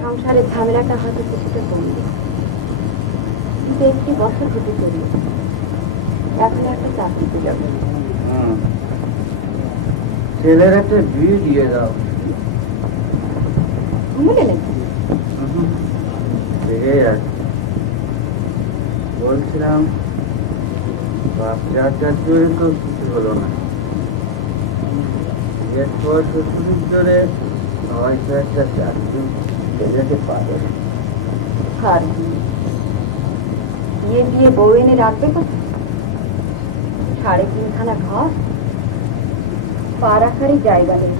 সংসারের ঝামেলাটা হয়তো কিছুটা কমবে, কিন্তু একটি বছর হতে চলবে, এখন একটা চাকরিতে যাবে। ছেলের একটা বিয়ে দিয়ে দাও। বলছিলাম বাচ্চাটা জোরে তো কিছু হলো না, বিয়ের পর শ্বশুরের জোরে হয়তো একটা চাকরি যেতে পারে। আর বিয়ে দিয়ে বউ এনে রাখবে কোথায়? 3.5 খানা ঘর, পা রাখারই জায়গা নেই।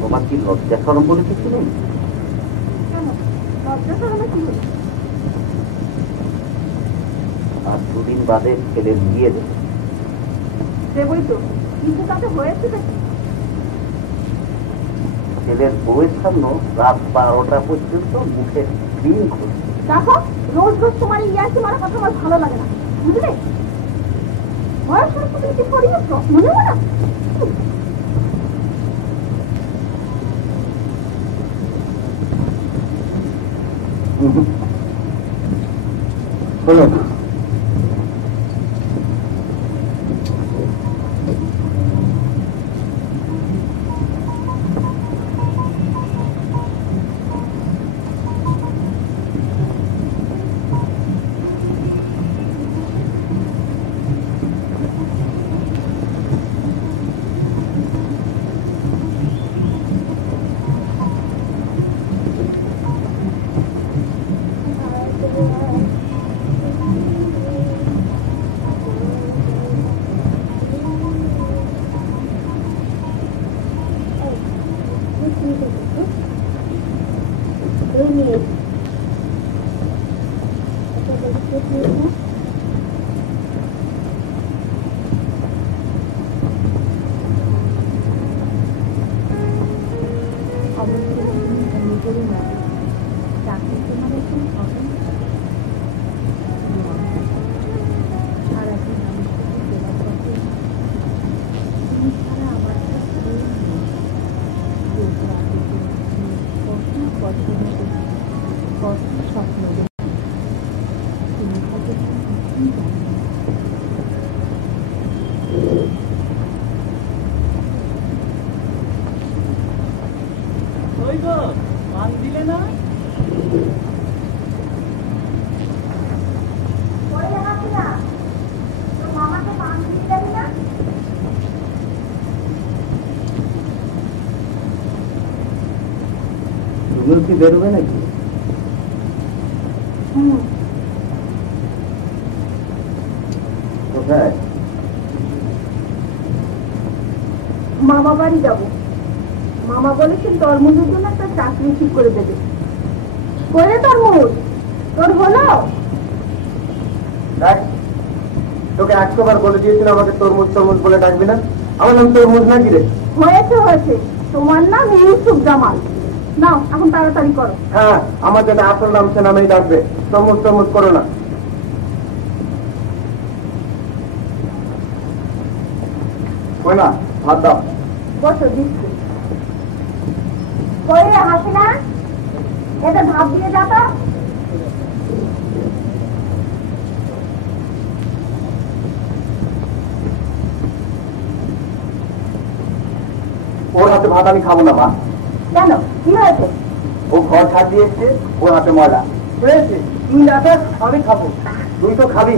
তোমার কি লজ্জা শরম বলে কিছু নেই? লজ্জা শরমে কি হলো? আর 2 দিন বাদে ছেলের বিয়ে দেবে। দেবই তো, কিন্তু তাতে হয়েছে নাকি? ছেলের বউয়ের সামনে রাত 12টা পর্যন্ত মুখে ক্রিম করছে। দেখো, রোজ রোজ তোমার ইয়ার্কি মারা কথা আমার ভালো লাগে না, বুঝলে? বয়সের সাথে কি করিয়েছ মনে হয় না? বলো তুমিও কি বেরোবে নাকি? কোথায়? মামা বাড়ি যাবো। মামা বলেছেন তরমুজের জন্য একটা চাকরি ঠিক করে দেবে। করে তরমুজ তোর হলো? তোকে 100 বার বলে দিয়েছিল আমাকে তরমুজ তরমুজ বলে ডাকবি না। আমার নাম তরমুজ নাকি রে? হয়েছে হয়েছে, তোমার নাম ইউসুফ জামাল। নাও এখন তাড়াতাড়ি করো। হ্যাঁ, আমার যেটা আসল নাম সে নামেই ডাকবে, তরমুজ তরমুজ করো না। ওই না ভাত দাও। বসো দিচ্ছি। কই রে হাসিনা, এতে ভাত দিয়ে যাতা। ওর হাতে ভাত আমি খাবো না মা। কেন, কি হয়েছে? ও ঘর ছাড় দিয়েছে, ওর হাতে ময়লা হয়েছে। তুই না থাক, আমি খাবো। তুই তো খাবি,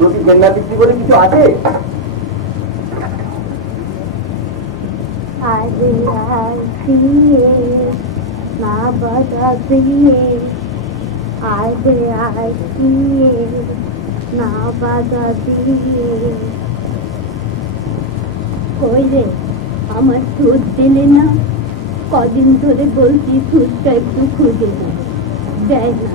যদি গেন্ডা বিক্রি করে কিছু আছে। আরে আসিয়ে না বাধা দিয়ে, আরে আসিয়ে না বাধা দিয়ে। কই রে আমার সুদ দিলে না? কদিন ধরে বলছি সুদটা একটু খুঁজে দেয় না।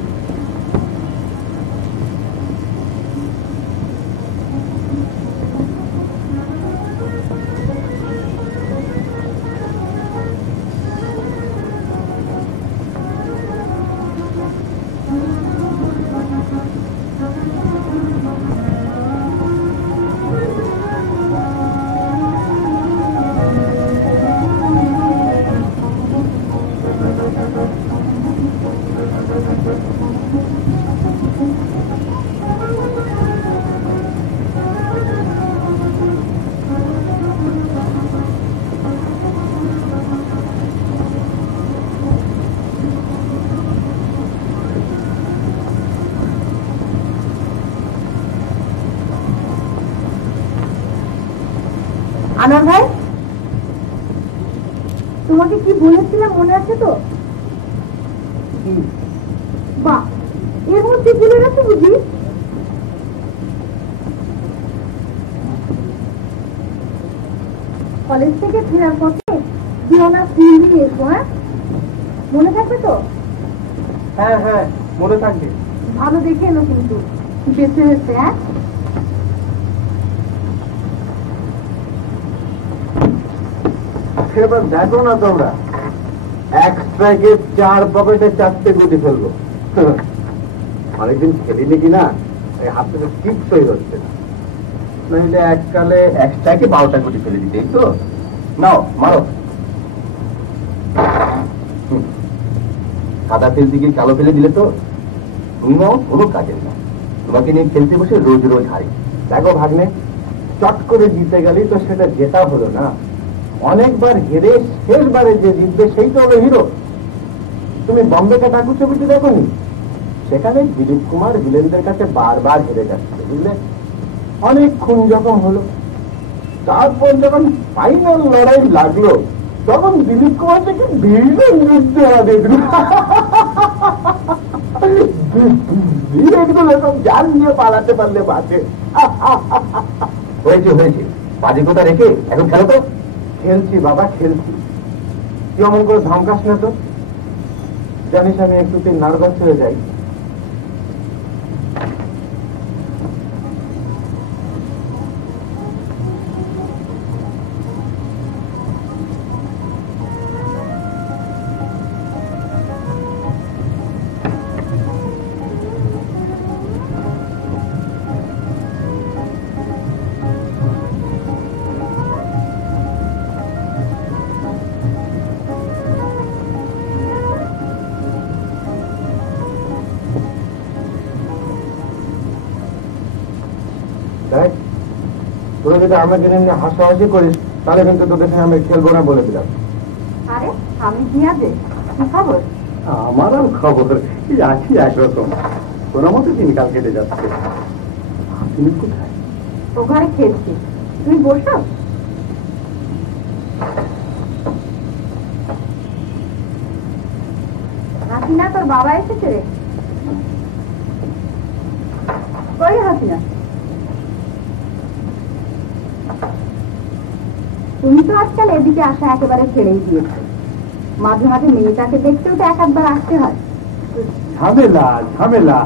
আনার ভাই, তোমাকে কি বলেছিলাম মনে আছে তো? বাহ, এর মধ্যে ভুলে গেছো বুঝি? কলেজ থেকে ফেরার পথে জিওনা ফুল নিয়ে এসো। হ্যাঁ, মনে থাকবে তো? হ্যাঁ হ্যাঁ, মনে থাকবে। ভালো দেখে এলো কিন্তু, বেঁচে বেঁচে। হ্যাঁ, এবার দেখো না তোমরা, এক স্ট্রাইকে 4 পকেটে 4টে গুটি ফেলবো। অনেকদিন খেলিনি কিনা, এই হাত থেকে টিপসই হচ্ছে না। নইলে এককালে 1 স্ট্রাইকে 12টা গুটি ফেলে দিতেই তো। নাও মারো। সাদা ফেলতে গিয়ে কালো ফেলে দিলে তো তুমিও কোনো কাজের না। তোমাকে নিয়ে খেলতে বসে রোজ রোজ হারি। দেখো ভাগ্নে, চট করে জিতে গেলেই তো সেটা জেতা হলো না। অনেকবার হেরে শেষবারে যে জিতবে সেই তো হলো হিরো। তুমি বম্বেকে ডাকু ছবিটি দেখোনি? সেখানে দিলীপ কুমার ভিলেনদের কাছে বারবার হেরে যাচ্ছে, বুঝলে? অনেক খুন যখন হলো, তারপর যখন ফাইনাল লড়াই লাগলো, তখন দিলীপ কুমার থেকে ভিলেন জিততে হবে। ভিলেনগুলো সব জান নিয়ে পালাতে পারলে বাঁচে। হয়েছে হয়েছে, বাজে কথা রেখে এখন খেলো তো। খেলছি বাবা, খেলছি। তুই অমন করে ধমকাস না তো, জানিস আমি একটু নার্ভাস হয়ে যাই। তোরা যদি আমাকে নিয়ে হাসাহাসি করিস, তাহলে কিন্তু তোদের সঙ্গে আমি খেলবো না বলে দিলাম। আরে আমি দিয়া দে, কি খবর? আমারও খবর আছি একরকম, তোর মতো দিনকাল কেটে যাচ্ছে। তুমি কোথায়? ও ঘরে খেলছি, তুমি বসো। হাসিনা তোর বাবা এসেছে রে। কই হাসিনা? তুমি তো আজকাল এদিকে আসা একেবারে ছেড়েই দিয়েছো। মাঝে মাঝে মেয়েটাকে দেখতেও তো এক একবার আসতে হয়। ঝামেলা ঝামেলা,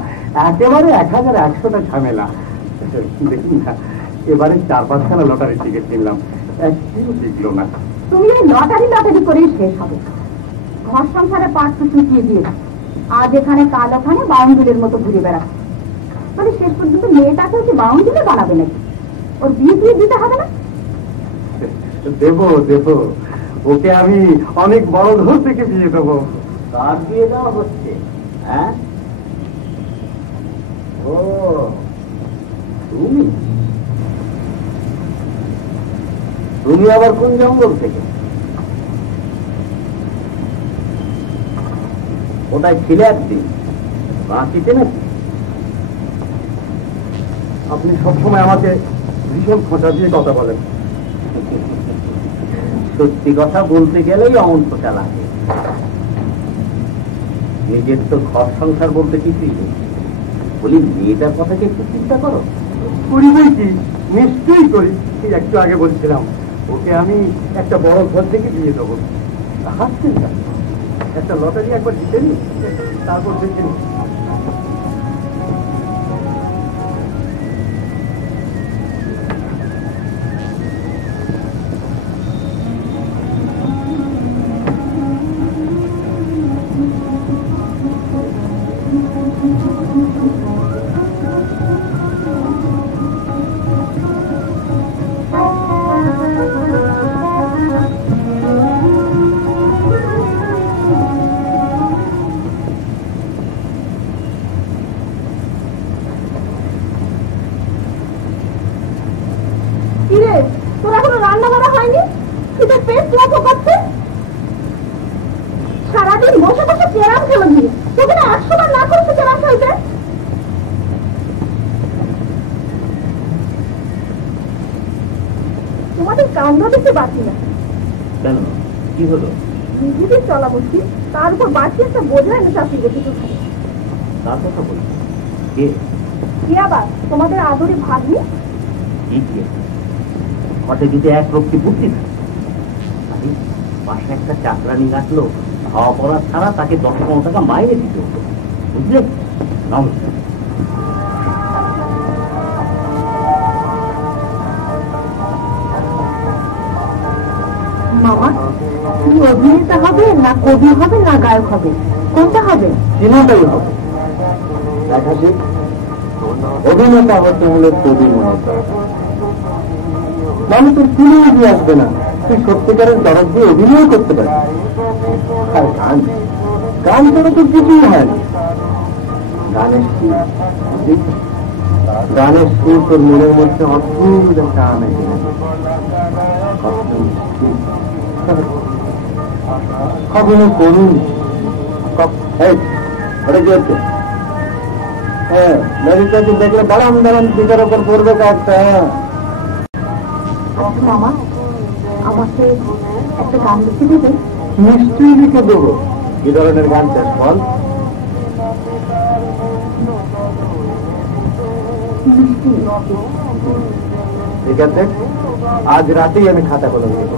একেবারে 1000-100টা ঝামেলা। দেখুন না, এবারে 4-5খানা লটারি টিকিট কিনলাম, একটিও টিকলো না। তুমি ওই লটারি লটারি করেই শেষ হবে। ঘর সংসারে পাট তো চুকিয়ে দিয়ে আজ এখানে কাল ওখানে বাউন্ডুলের মতো ঘুরে বেড়াচ্ছে। মানে শেষ পর্যন্ত মেয়েটাকে হচ্ছে বাউন্ডুলে বানাবে নাকি? ওর বিয়ে দিয়ে দিতে হবে না? দেবো দেবো, ওকে আমি অনেক বড় ঘর থেকে বিয়ে দেবো। কার বিয়ে দেওয়া হচ্ছে? হ্যাঁ, ও তুমি তুমি আবার কোন জঙ্গল থেকে? ওটাই ছিলে একদিন বাঁচিতে নাকি? আপনি সবসময় আমাকে ভীষণ খোঁচা দিয়ে কথা বলেন। সত্যি কথা বলতে গেলেই অমন খোঁচা লাগে। নিজের তো ঘর সংসার বলতে কিছুই নেই, বলি মেয়েটার কথাকে একটু চিন্তা করো। করি বই কি, নিশ্চয়ই করি। একটু আগে বলছিলাম ওকে আমি একটা বড় ঘর থেকে বিয়ে দেবো। হাসছেন কেন? একটা লটারি একবার জিতে নি, তারপর দেখে নি। সারাদিন বসে বসে চেরাম খেলো দিয়ে তোকে 100 বার না করছে চেরাম খেলতে। তোমাদের কাণ্ড দেখতে বাকি না। কেন, কি হলো? নিজেদের চলা বলছি, তার উপর বাকি একটা বোঝা এনে চাকরি গঠিত থাকে। তার কথা বলছি কে? কি আবার তোমাদের আদরে ভাগ্নি? ঘটে যদি এক রক্ষী বুদ্ধি থাকে, পাশে একটা চাকরানি রাখলো, খাওয়া পড়া ছাড়া তাকে 10-15 টাকা মাইনে দিতে হতো, বুঝলে? নমস্কার। মামা, তুমি অভিনেতা হবে না কবি হবে না গায়ক হবে, কোনটা হবে? তিনটাই হবে। দেখাছি, অভিনেতা হতে হলে কবি মনে মানে তোর ফিরে দিয়ে আসবে না, তুই সত্যিকারের দরদ দিয়ে অভিনয় করতে পারিস। আর গান, গান করে তোর কিছুই হয় না। গানের সুর, গানের সুর তোর মনের মধ্যে অদ্ভুত একটা আমেজ কখনো করুন। ওটা কি হচ্ছে? হ্যাঁ, লরিটাকে দেখলে দাঁড়ান দাঁড়ান পিঠের ওপর পড়বে একটা। মামা, আমাকে একটা গান লিখে দেবে? নিশ্চয়ই লিখে দেবো। কি ধরনের গান চাস বল? ঠিক আছে, আজ রাতেই আমি খাতা কলম দেবো।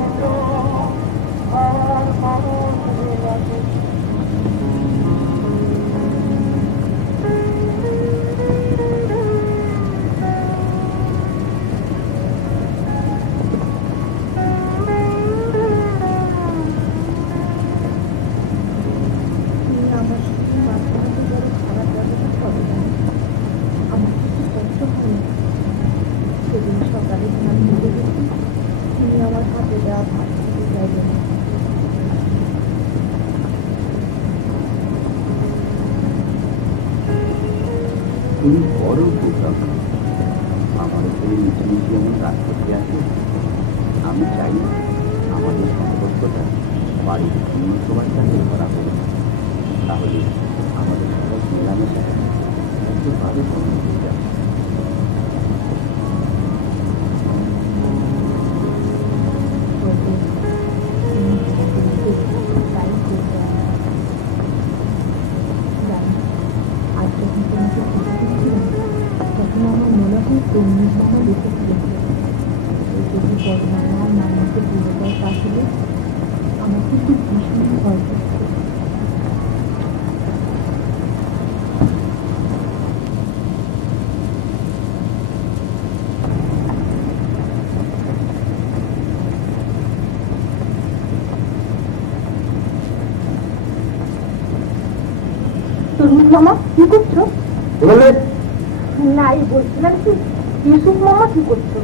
তুমি বড় উপকার আমার উপরে মিছিমিছি এমন কাজ করতে আসে। আমি চাই আমাদের সম্পর্কটা বাড়ির অন্য সবার সাথে করা হোক, তাহলে আমাদের সবাই মেলামেশা একেবারে বন্ধ হয়ে যাবে। বড় মামা মামাকে দিয়ে দেয়, তাহলে আমার কিন্তু ভীষণ ভয় করছে। তরমুজ মামা কি করছো? না, এই বলছিলাম কি ইউসুফ মামা কি করছো?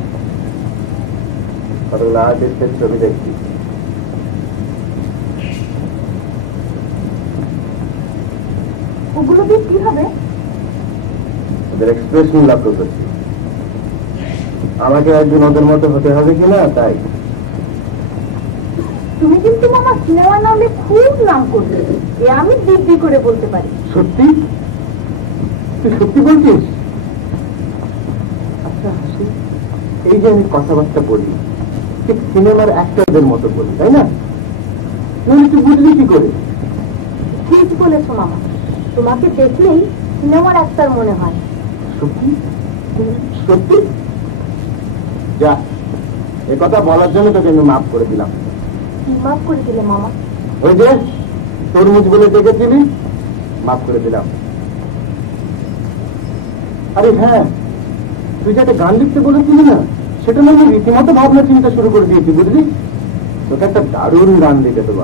আর্টিস্টের ছবি দেখছি। ওগুলো দিয়ে কি হবে? ওদের এক্সপ্রেশন লক্ষ্য করছি। আমাকে একদিন ওদের মতো হতে হবে কিনা তাই। তুমি কিন্তু মামা সিনেমা নামে খুব নাম করবে, এ আমি দিব্যি করে বলতে পারি। সত্যি? তুই সত্যি বলছিস? আচ্ছা হাসি, এই যে আমি কথাবার্তা বলি ঠিক সিনেমার অ্যাক্টরদের মতো বলি, তাই না? তুই বুঝলি কি করে? ঠিক বলেছো মামা, তোমাকে দেখলেই সিনেমার অ্যাক্টর মনে হয়। সত্যি? সত্যি? যা, এ কথা বলার জন্য তোকে আমি মাফ করে দিলাম। কি মাফ করে দিলে মামা? ওই যে তরমুজ বলে দেখেছিলি, মাফ করে দিলাম। আরে হ্যাঁ, তুই যাতে গান লিখতে বলেছিলি না, সেটা না আমি রীতিমতো ভাবনা চিন্তা শুরু করে দিয়েছি, বুঝলি? তোকে একটা দারুণ গান লিখে দেবো।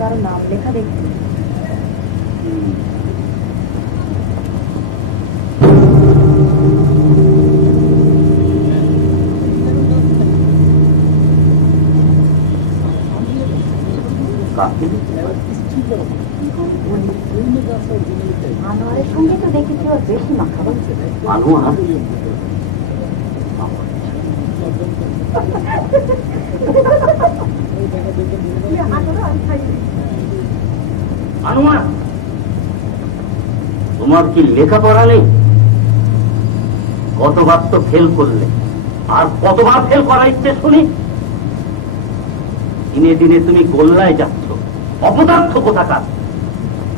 কারো নাম লেখা দেখছি। আনোয়ারের সঙ্গে তো দেখেছি ওর বেশি মাখা বলছে। আনোয়ার? আনোয়ার, তোমার কি লেখাপড়া নেই? কতবার তো ফেল করলে, আর কতবার ফেল করা ইচ্ছে শুনি? দিনে দিনে তুমি গোল্লায় যাচ্ছ, অপদার্থ কোথাকার।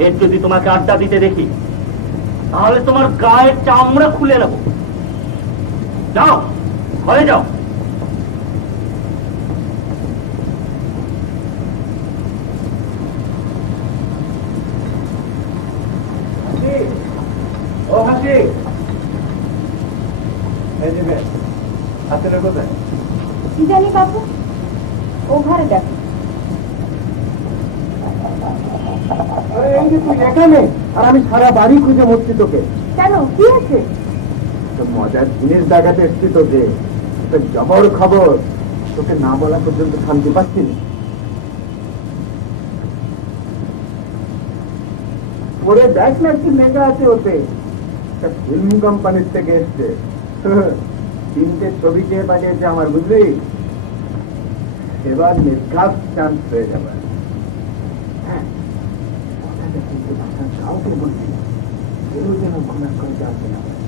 এর যদি তোমাকে আড্ডা দিতে দেখি, তাহলে তোমার গায়ের চামড়া খুলে নেব। যাও, ঘরে যাও। ও হাসি, এই যে হাতের কোথায়? কি জানি বাবু, ও ঘরে দেখো। এই যে তুই এখানে, আর আমি সারা বাড়ি খুঁজে মরছি তোকে। কেন, কি আছে? মজার জিনিস দেখাতে এসছি তোকে, জবর খবর। তোকে না বলা পর্যন্ত শান্তি পাচ্ছি না। পরে দেখ না কি লেখা আছে ওতে, ফিল্ম কোম্পানির থেকে এসছে। 3টে ছবি কে পাঠিয়েছে আমার, বুঝলি? এবার নির্ঘাত চান্স হয়ে যাবে। হ্যাঁ, করে বলছি, কেউ যেন ঘুণা করে জানতে না পারে।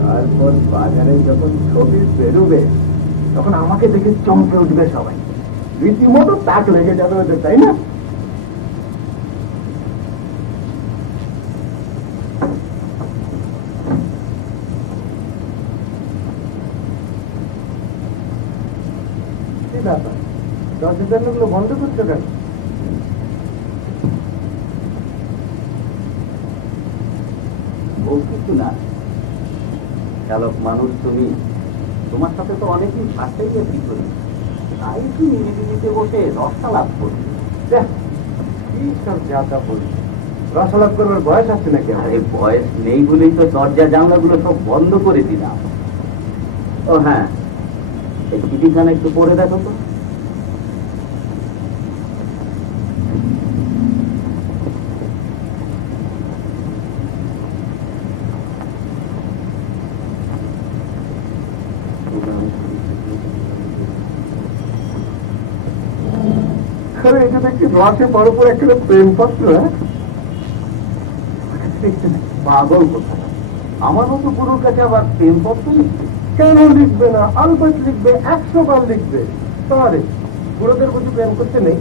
তারপর বাজারে যখন ছবি বেরোবে তখন আমাকে দেখে চমকে উঠবে সবাই, রীতিমতো তাক লেগে যাবে ওদের, তাই না? কি ব্যাপার, দরজা জানলাগুলো বন্ধ করছো কেন? ও কিছু না, চালক মানুষ তুমি, তোমার সাথে তো অনেকদিন থাকতেই কি করি, তাই একটু নিরিবিলিতে বসে রসটা লাভ করি। কি সব যা বলছি, রসালাপ করবার বয়স আছে নাকি? আরে বয়স নেই বলেই তো দরজা জানলাগুলো সব বন্ধ করে দিলাম। ও হ্যাঁ, এই চিঠিখানা একটু পড়ে দেখো তো। এটা দেখছি রসে পরপর একটা প্রেমপত্র। পাগল কোথায়, আমার মতো পুরোর কাছে আবার প্রেমপত্র লিখবে? কেন লিখবে না? আলবাত লিখবে, 100 বার লিখবে। তোমারে বুড়োদের বুঝি প্রেম করতে নেই?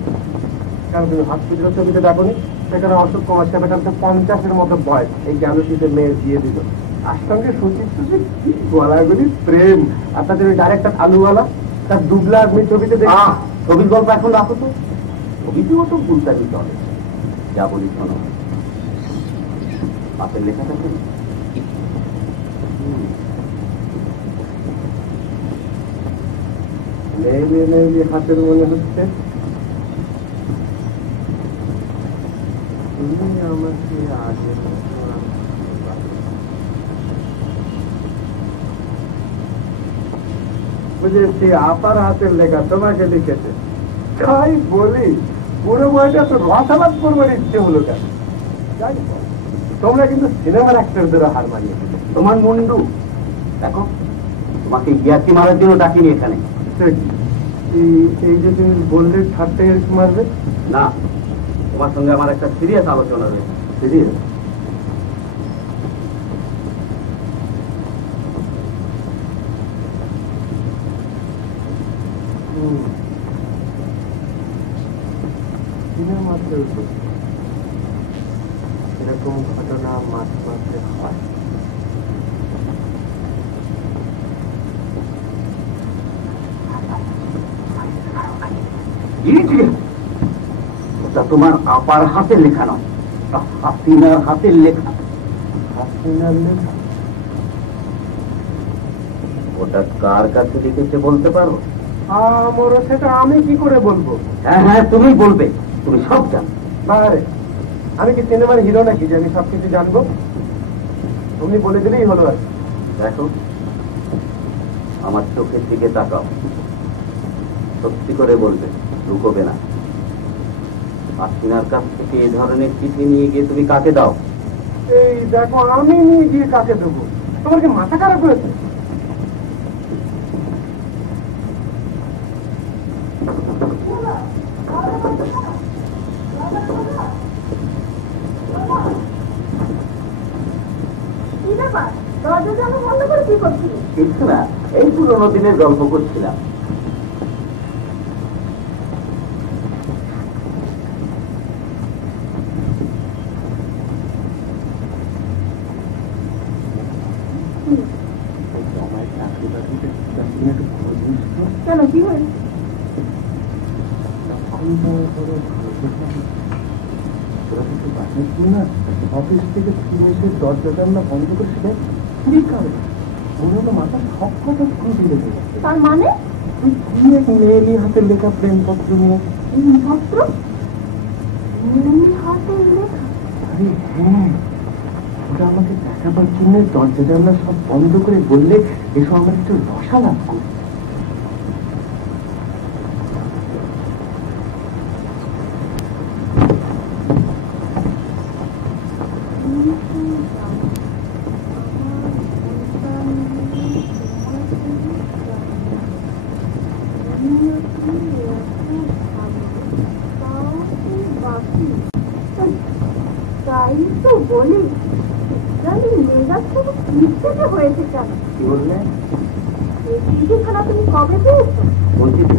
কারণ তুমি হসপিটালের ছবিতে দেখোনি, সেখানে অশোক কুমার সাহেবের কাছে 50-এর মতো বয়স, এই জ্ঞানশীতে মেয়ের দিয়ে দিল। তার সঙ্গে সুচিত সুচিত কি গলাগুলি প্রেম। আর তাদের ওই ডাইরেক্টর আলুওয়ালা, তার দুবলা আপনি ছবিতে দেখি। ছবির গল্প এখন রাখো তো, ছবিতেও তো ভুলতামি চলে। যা বলি শোনো, হাতের লেখাটা কেন নেই হাতের মনে হচ্ছে। তুমি আমাকে আগে বুঝেছি, আপার হাতের লেখা তোমাকে লিখেছে। তাই বলি, পুরো বইটা তো রসালাপ করবার ইচ্ছে হলো কেন? যাই হোক, তোমরা কিন্তু সিনেমার অ্যাক্টরদের হার মানিয়ে দিলে। তোমার মুন্ডু দেখো, তোমাকে ইয়ার্কি মারার জন্য ডাকিনি এখানে। এই যে তুমি বললে ঠাট্টা মারবে না, তোমার সঙ্গে আমার একটা সিরিয়াস আলোচনা রয়েছে। সিরিয়াস? সিনেমাতেও তো এরকম ঘটনা মাঝে মাঝে হয়। ওটা তোমার আপার হাতের লেখা নয়, হাসিনার হাতের লেখা। হাসিনার লেখা? ওটা কার কাছে লিখেছে বলতে পারো? আমারও সেটা আমি কি করে বলবো? হ্যাঁ হ্যাঁ, তুমি বলবে, তুমি সব জানো। আরে আমি কি সিনেমার হিরো নাকি যে আমি সবকিছু জানবো? তুমি বলে দিলেই হলো। আর দেখো, আমার চোখের দিকে তাকাও, সত্যি করে বলবে, লুকোবে না। হাসিনার কাছ থেকে এই ধরনের চিঠি নিয়ে গিয়ে তুমি কাকে দাও? এই দেখো, আমি নিয়ে গিয়ে কাকে দেবো? তোমার কি মাথা খারাপ হয়েছে? কিছু না, এই পুরোনো দিনের গল্প করছিলাম। কেন, কি হয়েছে? অফিস থেকে ফিরে এসে দরজা জানলা বন্ধ করে সেটা চুরি করে পুরোনো মাথা সব কথা স্ক্রু দিলে। তার মানে মেয়েরই হাতের লেখা প্রেমপত্র নিয়ে। পত্র? হাতের লেখা? আরে হ্যাঁ, ওটা আমাকে দেখাবার জন্য দরজা জানলা সব বন্ধ করে বললে এসব আমার একটু রসা লাভ করবে। তাই তো বলি, জানি মেজাজ খুব খিটখিটে হয়েছে কেন? কি বললে? এই চিঠিখানা তুমি কবে পেয়েছো? বলছি তো।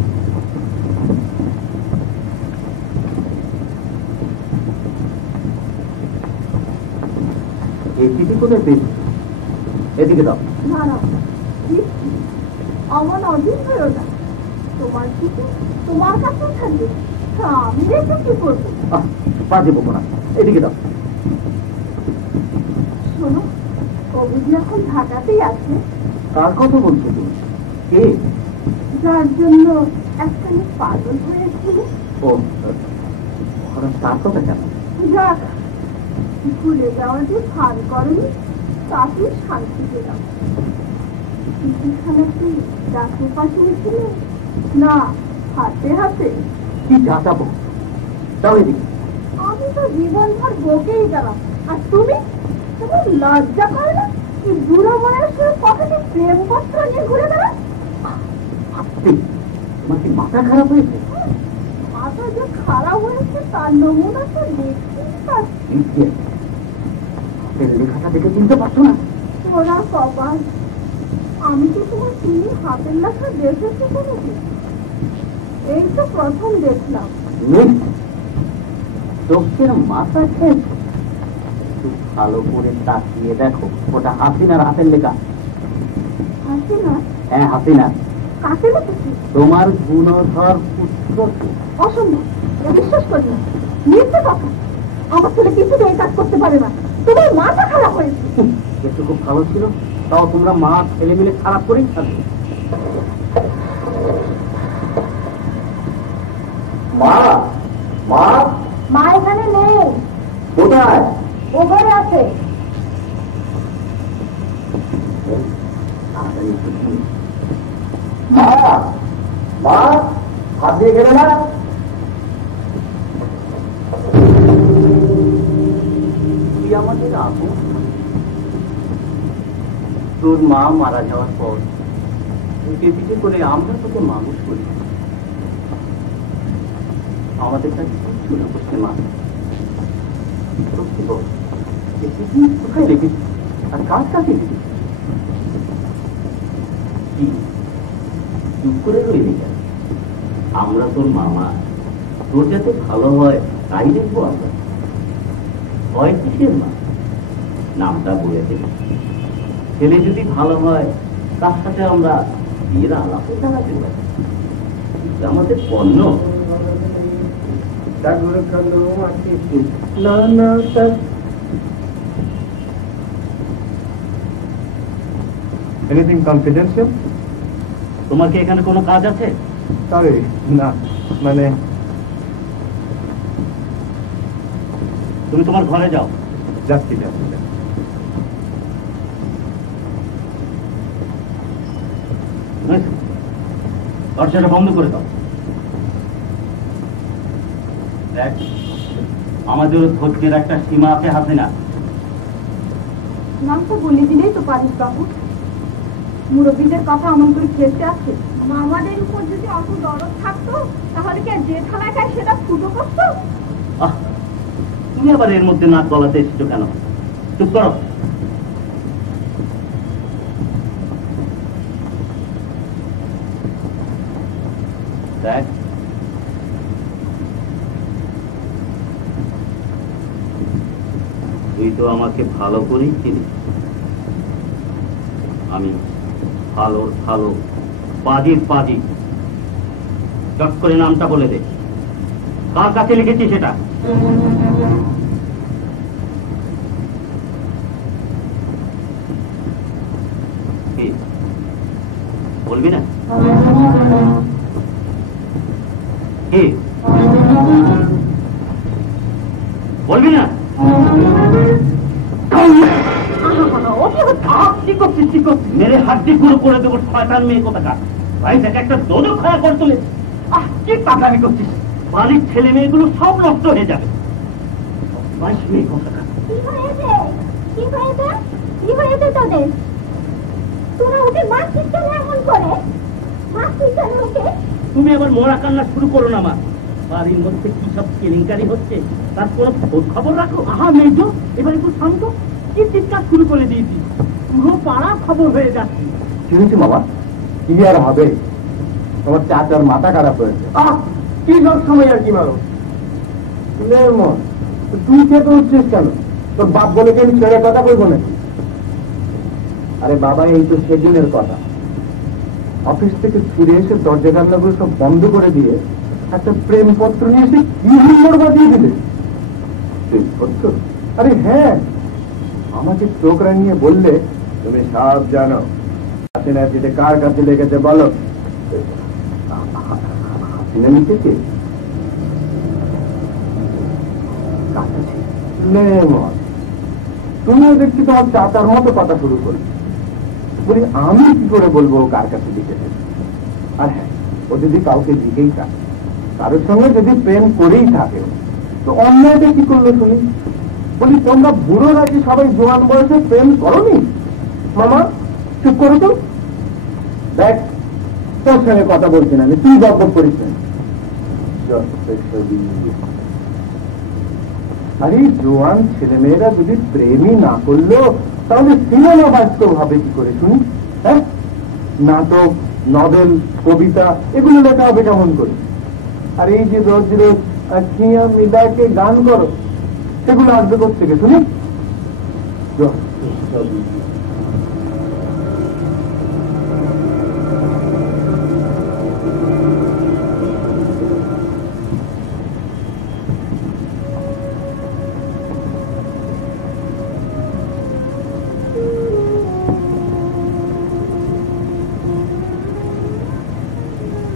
এই চিঠি কোথায় পেয়েছি? এদিকে দাও। না না, চিঠি আমার অধীন হলো না। তোমার চিঠি তোমার কাছে থাকবে, আমি রেখে কি করবো? বাজে বকো না, এদিকে দাও। শোনো, কবিজি এখন ঢাকাতেই আছে। কার কথা বলছো তুমি? কে? যার জন্য একখানি পাগল হয়েছিল। ও, ওখানে তার কথা কেন? যাক, ভুলে যাওয়ার যে ভান করেনি, তাতে শান্তি পেলাম। চিঠিখানা কি ডাকে পাঠিয়েছিল? না, হাতে হাতে। কি যাচাবো? দাও এদিকে। আমি তো জীবনভর বকেই গেলাম, আর তুমি? তোমার লজ্জা করে না? কি বুড়ো মনের সঙ্গে কতটি প্রেম পত্র নিয়ে ঘুরে বেড়া? হাসতে, তোমার কি মাথা খারাপ হয়েছে? মাথা যে খারাপ হয়েছে তার নমুনা তো দেখতেই পাচ্ছি। হাতের লেখাটা দেখে চিনতে পারছো না? তোরা কপাল, আমি কি তোমার তিনি হাতের লেখা দেখেছি কোনোদিন? এই তো প্রথম দেখলাম। চোখের মাথা খেয়েছে। একটু ভালো করে তাকিয়ে দেখো, ওটা হাসিনার হাতের লেখা। হাসিনা? হ্যাঁ, হাসিনা। কাকে লিখেছি? তোমার গুণধর পুত্রকে। অসম্ভব, বিশ্বাস করি না, মিথ্যে কথা। আমার ছেলে কিছুতে এই কাজ করতে পারে না। তোমার মাথা খারাপ হয়েছে। একটু খুব ভালো ছিল, তাও তোমরা মা ছেলে মিলে খারাপ করেই থাকবে। মা, মা, মা এখানে নেই। কোথায়? ও ঘরে আছে। মা, মা, হাত দিয়ে গেলে না? তুই আমাদের আপন। তোর মা মারা যাওয়ার পর পিঠে পিঠে করে আমরা তোকে মানুষ করি। আমাদের কাছে কিচ্ছু না করছে মা। সত্যি বল, কোথায় রেখেছি আর কাজ কাকে রেখেছি? কি চুপ করে রইলি কেন? আমরা তোর মামা, তোর যাতে ভালো হয় তাই দেখবো আমরা। হয় কিসের মা? নামটা বলে দেব। ছেলে যদি ভালো হয় তার সাথে আমরা বিয়ের আলাপে দাঁড়াতে পারি। আমাদের পণ্য। Anything confidential? তোমার কি এখানে কোনো কাজ আছে? Sorry, না, মানে তুমি তোমার ঘরে যাও। যাচ্ছি। দরজাটা বন্ধ করে দাও। দেখ, আমাদের ধৈর্যের একটা সীমা আছে হাসিনা। নামটা বলে দিলেই তো পারিস বাবু। মুরব্বীদের কথা এমন করে খেলতে আছে। মামাদের উপর যদি অত দরদ থাকতো, তাহলে কি আর যে থানায় খায় সেটা ফুটো করতো? তুমি আবার এর মধ্যে নাক গলাতে এসেছো কেন? চুপ করো। দেখ, তুই তো আমাকে ভালো করেই চিনিস। আমি ভালো ভালো, বাজির বাজি। চট করে নামটা বলে দে, কার কাছে লিখেছি সেটা? বলবি না? কি বলবি না? মেরে হাড্ডি গুঁড়ো করে দেবো শয়তান মেয়ে কোথাকার। ভাই দেখ, একটা দোদক খাওয়া করে তুলেছে। কি পাকামি করছিস? বাড়ির ছেলে মেয়েগুলো সব নষ্ট হয়ে যাবে। মেয়ে কোথাকার। কি হয়েছে তোদের? তোরা ওকে মারছিস কেন এমন করে? মারছিস কেন ওকে? তুমি আবার মরা কান্না শুরু করো না মা। বাড়ির মধ্যে কি সব কেলেঙ্কারি হচ্ছে তার কোনো খোঁজ খবর রাখো? আহা মেজো, এবার একটু শান্ত। কি চিৎকার শুরু করে দিয়েছি, পুরো পাড়া খবর হয়ে যাচ্ছে। কি হয়েছে মামা? কি আর হবে, তোমার চাচার মাথা খারাপ হয়েছে। কি সব সময় আর কি মারো? তুই খেতে উঠছিস কেন? তোর বাপ বলে কি আমি ছেড়ে কথা বলবো নাকি? আরে বাবা, এই তো সেদিনের কথা। অফিস থেকে ফিরে এসে দরজা জানলাগুলো সব বন্ধ করে দিয়ে একটা প্রেমপত্র নিয়ে এসে কি হিম্মর বাজিয়ে দিলে। প্রেমপত্র? আরে হ্যাঁ, আমাকে চোখ রাঙিয়ে বললে, তুমি সব জানো, হাসিনা দিতে কার কাছে লেগেছে বলো। হাসিনা লিখেছে? তুমিও দেখছি তোমার চাচার মতো কথা শুরু করি। বলি আমি কি করে বলবো কার কাছে লিখেছে? আর হ্যাঁ, ও যদি কাউকে দিকেই থাকে, কারোর সঙ্গে যদি প্রেম করেই থাকে, তো অন্যায়টা কি করলো শুনি? বলি তোমরা বুড়ো নাকি সবাই জোয়ান বয়সে প্রেম করনি? মামা চুপ করো তো। দেখ, তোর সঙ্গে কথা বলছি না, তুই গল্প করিস না। আরে জোয়ান ছেলেমেয়েরা যদি প্রেমই না করলো, তাহলে সিনেমা বাস্তব হবে কি করে শুনি? হ্যাঁ, নাটক, নভেল, কবিতা এগুলো লেখা হবে কেমন করে? আর এই যে রোজ রোজ খিয়া মিলাকে গান করো, সেগুলো আসবে কোথেকে শুনি?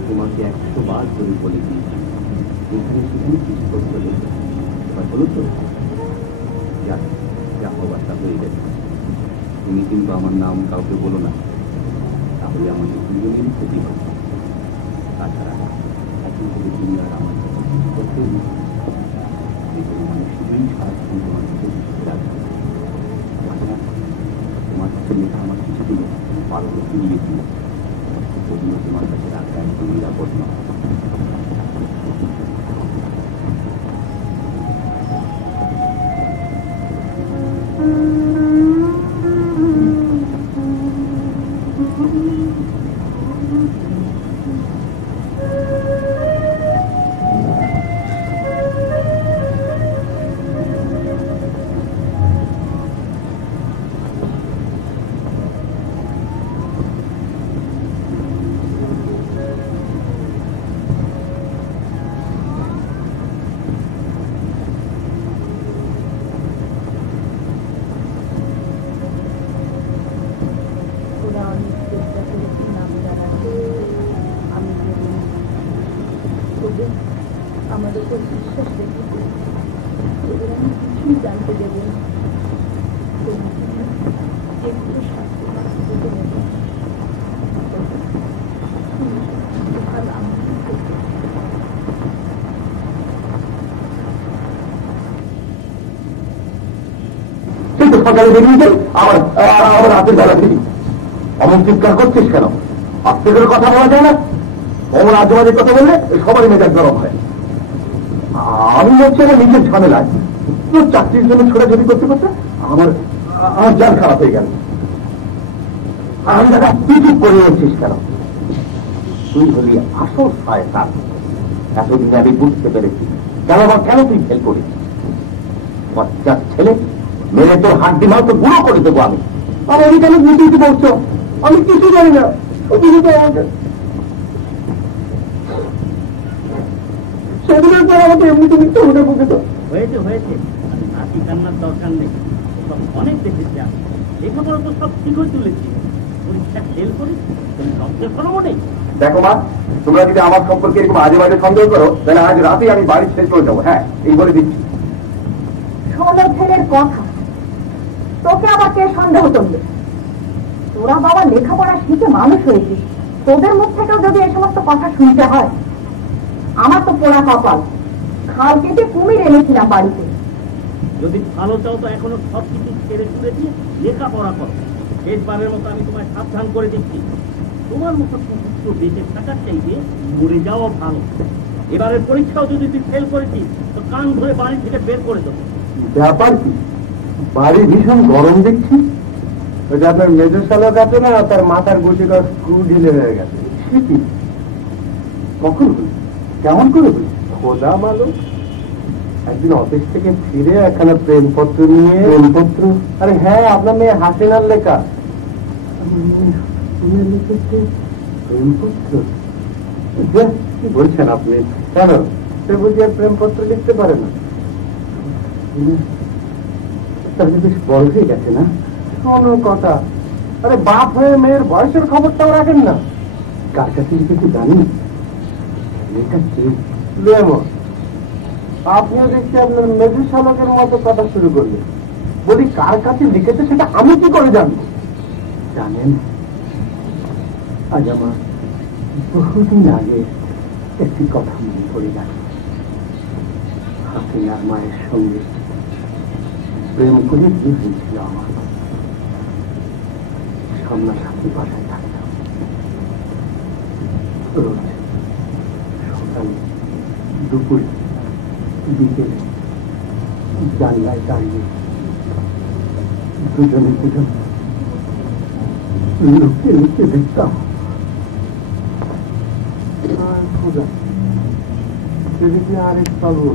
তোমাকে 100 বার করে বলে দিয়েছি, এখানে সেখানে কিছু করতে হবে। এবার বলো তো, যা হবার তা হয়ে গেছে। তুমি কিন্তু আমার নাম কাউকে বলো না, তাহলে আমাদের দুজনেরই ক্ষতি হবে। তাছাড়া এখন থেকে তুমি আর আমার কাছে কিছু করতেই না। মানুষ শুধুই সারাক্ষণ তোমার কাছে রাখবে। তোমার কাছে লেখা আমার কিছুদিন পারলে ফিরিয়ে দিল, যদিও তোমার কাছে রাখা একদম নিরাপদ নয়। আমাদের উপর বিশ্বাস রেখেছে, ওদের আমি কিছুই জানতে দেব না। যেগুলো শাস্তি দিতে নেব, কিন্তু সকালে বেরিয়ে যাই, আমার রাতের বেলা ফিরি। অমন চিৎকার করছিস কেন? আস্তে করে কথা বলা যায় না? অমন আজেবাজে কথা বললে সবারই মেজাজ গরম হয়। আমি বলছি আমার নিজের ঝামেলায় তোর চাকরির জন্য ছোটাছুটি করতে করতে আমার জান খারাপ হয়ে গেল। আমি দাদা, তুই চুপ করে বলছিস কেন? তুই হলি আসল শয়তান। এতদিন আমি বুঝতে পেরেছি কেন তুই ফেল করিস। বাচ্চার ছেলে মেরে তোর হাড্ডি মাও তো গুঁড়ো করে দেবো আমি। আর আমি কেন বুঝতে বলছো? আমি কিছু জানি না, বুঝতে আমাকে সেদিনের পর আমাকে এমনিতে মিথ্যে মনে বুকে তো হয়েছে হয়েছে, হাসি কান্নার দরকার নেই। সব অনেক দেখেছি আমি, লেখাপড়া তো সব ঠিক হয়ে তুলেছি। পরীক্ষা ফেল করি, তুমি সবচেয়ে সরব নেই। দেখো মা, তোমরা যদি আমার সম্পর্কে এরকম আজে বাজে সন্দেহ করো, তাহলে আজ রাতেই আমি বাড়ি ছেড়ে চলে যাবো। হ্যাঁ, এই বলে দিচ্ছি। ষোলো ছেলের কথা, তোকে আবার কে সন্দেহ করবে? তোরা বাবা লেখাপড়া শিখে মানুষ হয়েছিস, তোদের মুখ থেকেও যদি এই সমস্ত কথা শুনতে হয়, আমার তো পোড়া কপাল। খাল কেটে কুমির এনেছিলাম বাড়িতে। যদি ভালো চাও তো এখনো সব কিছু ছেড়ে ছুড়ে দিয়ে লেখাপড়া করো। শেষবারের মতো আমি তোমায় সাবধান করে দিচ্ছি, তোমার মতো সুপুত্র বেঁচে থাকার চাইতে মরে যাওয়া ভালো। এবারের পরীক্ষাও যদি তুই ফেল করেছিস তো কান ধরে বাড়ি থেকে বের করে দেবো। ব্যাপার কি? বাড়ি ভীষণ গরম দেখছি। ওই যে আপনার মেজর শালক আছে না, তার মাথার গুটিটা স্ক্রু ঢিলে হয়ে গেছে। সে কি? কখন হল? কেমন করে হল? খোদা মালুম। একদিন অফিস থেকে ফিরে একখানা প্রেমপত্র নিয়ে। প্রেমপত্র? আরে হ্যাঁ, আপনার মেয়ে হাসিনার লেখা। লিখেছে প্রেমপত্র? কি বলছেন আপনি? কেন, সে বুঝি আর প্রেমপত্র লিখতে পারে না? তাহলে বেশ বড় হয়ে গেছে না? কোনো কথা। আরে বাপ হয়ে মেয়ের বয়সের খবরটাও রাখেন না। কার কাছে লিখেছে জানি? মেয়েটা কে? লেমন। আপনিও দেখছি আপনার মেজর শালকের মতো কথা শুরু করলেন। বলি কার কাছে লিখেছে সেটা আমি কি করে জানবো? জানেন, আজ আমার বহুদিন আগে একটি কথা মনে পড়ে গেল। হাসিনার মায়ের সঙ্গে প্রেম করে বিয়ে হয়েছিল আমার। সামনাসামনি বাসায় থাকতাম। রোজ সকালে, দুপুরে, বিকেলে জানলায় দাঁড়িয়ে দুজনে দুজন লুকিয়ে লুকিয়ে দেখতাম। সেদিকে আরেক পাবো।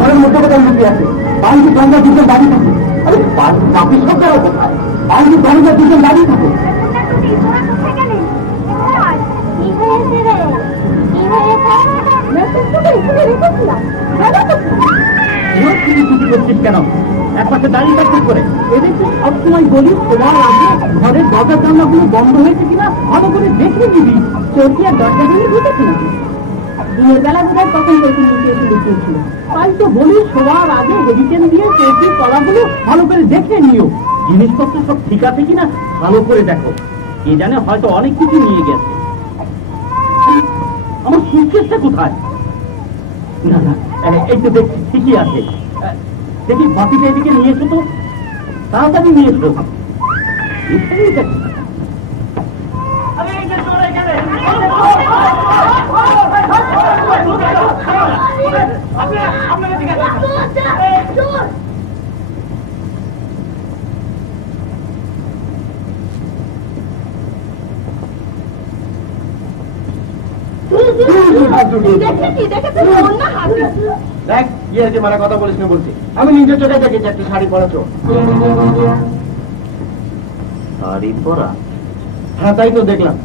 ঘরের মধ্যে কোথায় লুকিয়ে আছে? বাড়িতে দরজা দুজন দাঁড়িয়ে থাকে। আরে বাকি সব জায়গা কোথায়? বাড়িতে দরজা দুজন দাঁড়িয়ে থাকে। কেন এক পাশে দাঁড়িয়ে থাকতে করে? এদের তো সবসময় বলি তোমার আগে ঘরের দরজা জানলাগুলো বন্ধ হয়েছে কিনা ভালো করে দেখে দিবি। চোর কি আর দরজা ভেঙে ঢুকেছে নাকি? দিনের বেলা বোধহয় তখন চৌকি নিচে এসে লুকিয়েছিল। তাই তো বলি শোয়ার আগে হেরিটেন দিয়ে চৌকির তলাগুলো ভালো করে দেখে নিও। জিনিসপত্র সব ঠিক আছে কিনা ভালো করে দেখো। কে জানে হয়তো অনেক কিছু নিয়ে গেছে। আমার সুটকেসটা কোথায়? না না, এই তো দেখছি ঠিকই আছে। দেখি বাকিটা এদিকে নিয়ে এসো তো, তাড়াতাড়ি নিয়ে এসো। দেখ কি আছে, মানে কথা বলিস না বলছি। আমি নিজের চোখে দেখেছি একটা শাড়ি পরা চোর। শাড়ি পরা? হ্যাঁ তাই তো দেখলাম।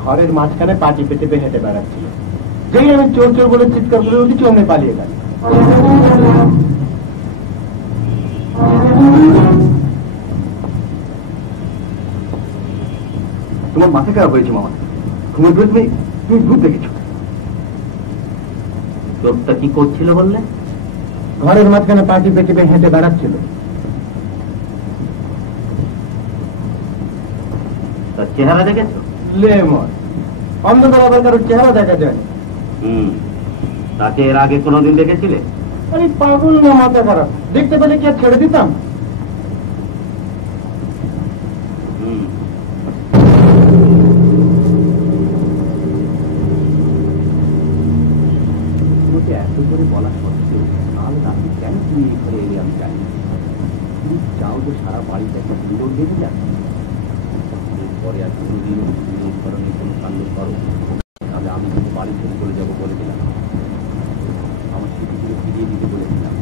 ঘরের মাঝখানে পাটি পেতে হেঁটে বেড়াচ্ছিল। যেই আমি চোর চোর বলে চিৎকার করে উঠি, চোমে পালিয়ে গেল। তোমার মাথা খারাপ হয়েছে মামা, ঘুমের ঘরে তুমি তুমি ভূত দেখেছো। চোখটা কি করছিল বললে? ঘরের মাঝখানে পা টিপে টিপে হেঁটে বেড়াচ্ছিল। তার চেহারা দেখেছো? লেমন, অন্ধকার আবার কারোর চেহারা দেখা যায়। তাকে এর আগে কোনোদিন দেখেছিলে? আরে পাগল না মাথা খারাপ, দেখতে পেলে কি আর ছেড়ে দিতাম? তোমাকে এত করে বলা সত্ত্বেও কাল রাতে কেন তুমি এই ঘরে এলে আমি জানি না। তুমি চাও যে সারা বাড়িতে একটা সুন্দর দেখে যাক। এরপরে আর কোনোদিন এই ধরনের কোনো কাণ্ড করো তাহলে আমি কিন্তু বাড়ি ছেড়ে চলে যাবো বলে দিলাম। আমার স্মৃতিগুলো ফিরিয়ে দিতে বলেছিলাম।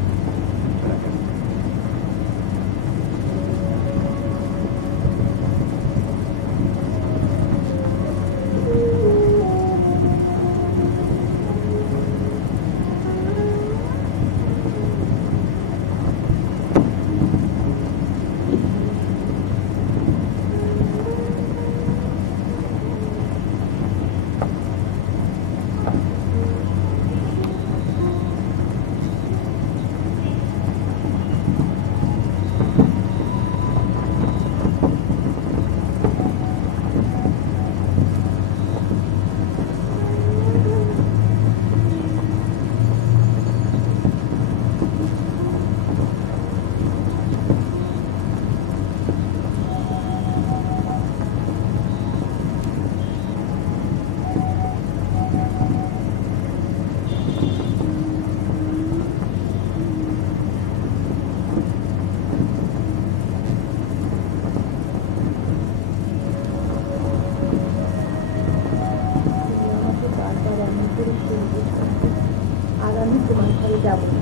আর আমি তোমার ঘরে যাবো না।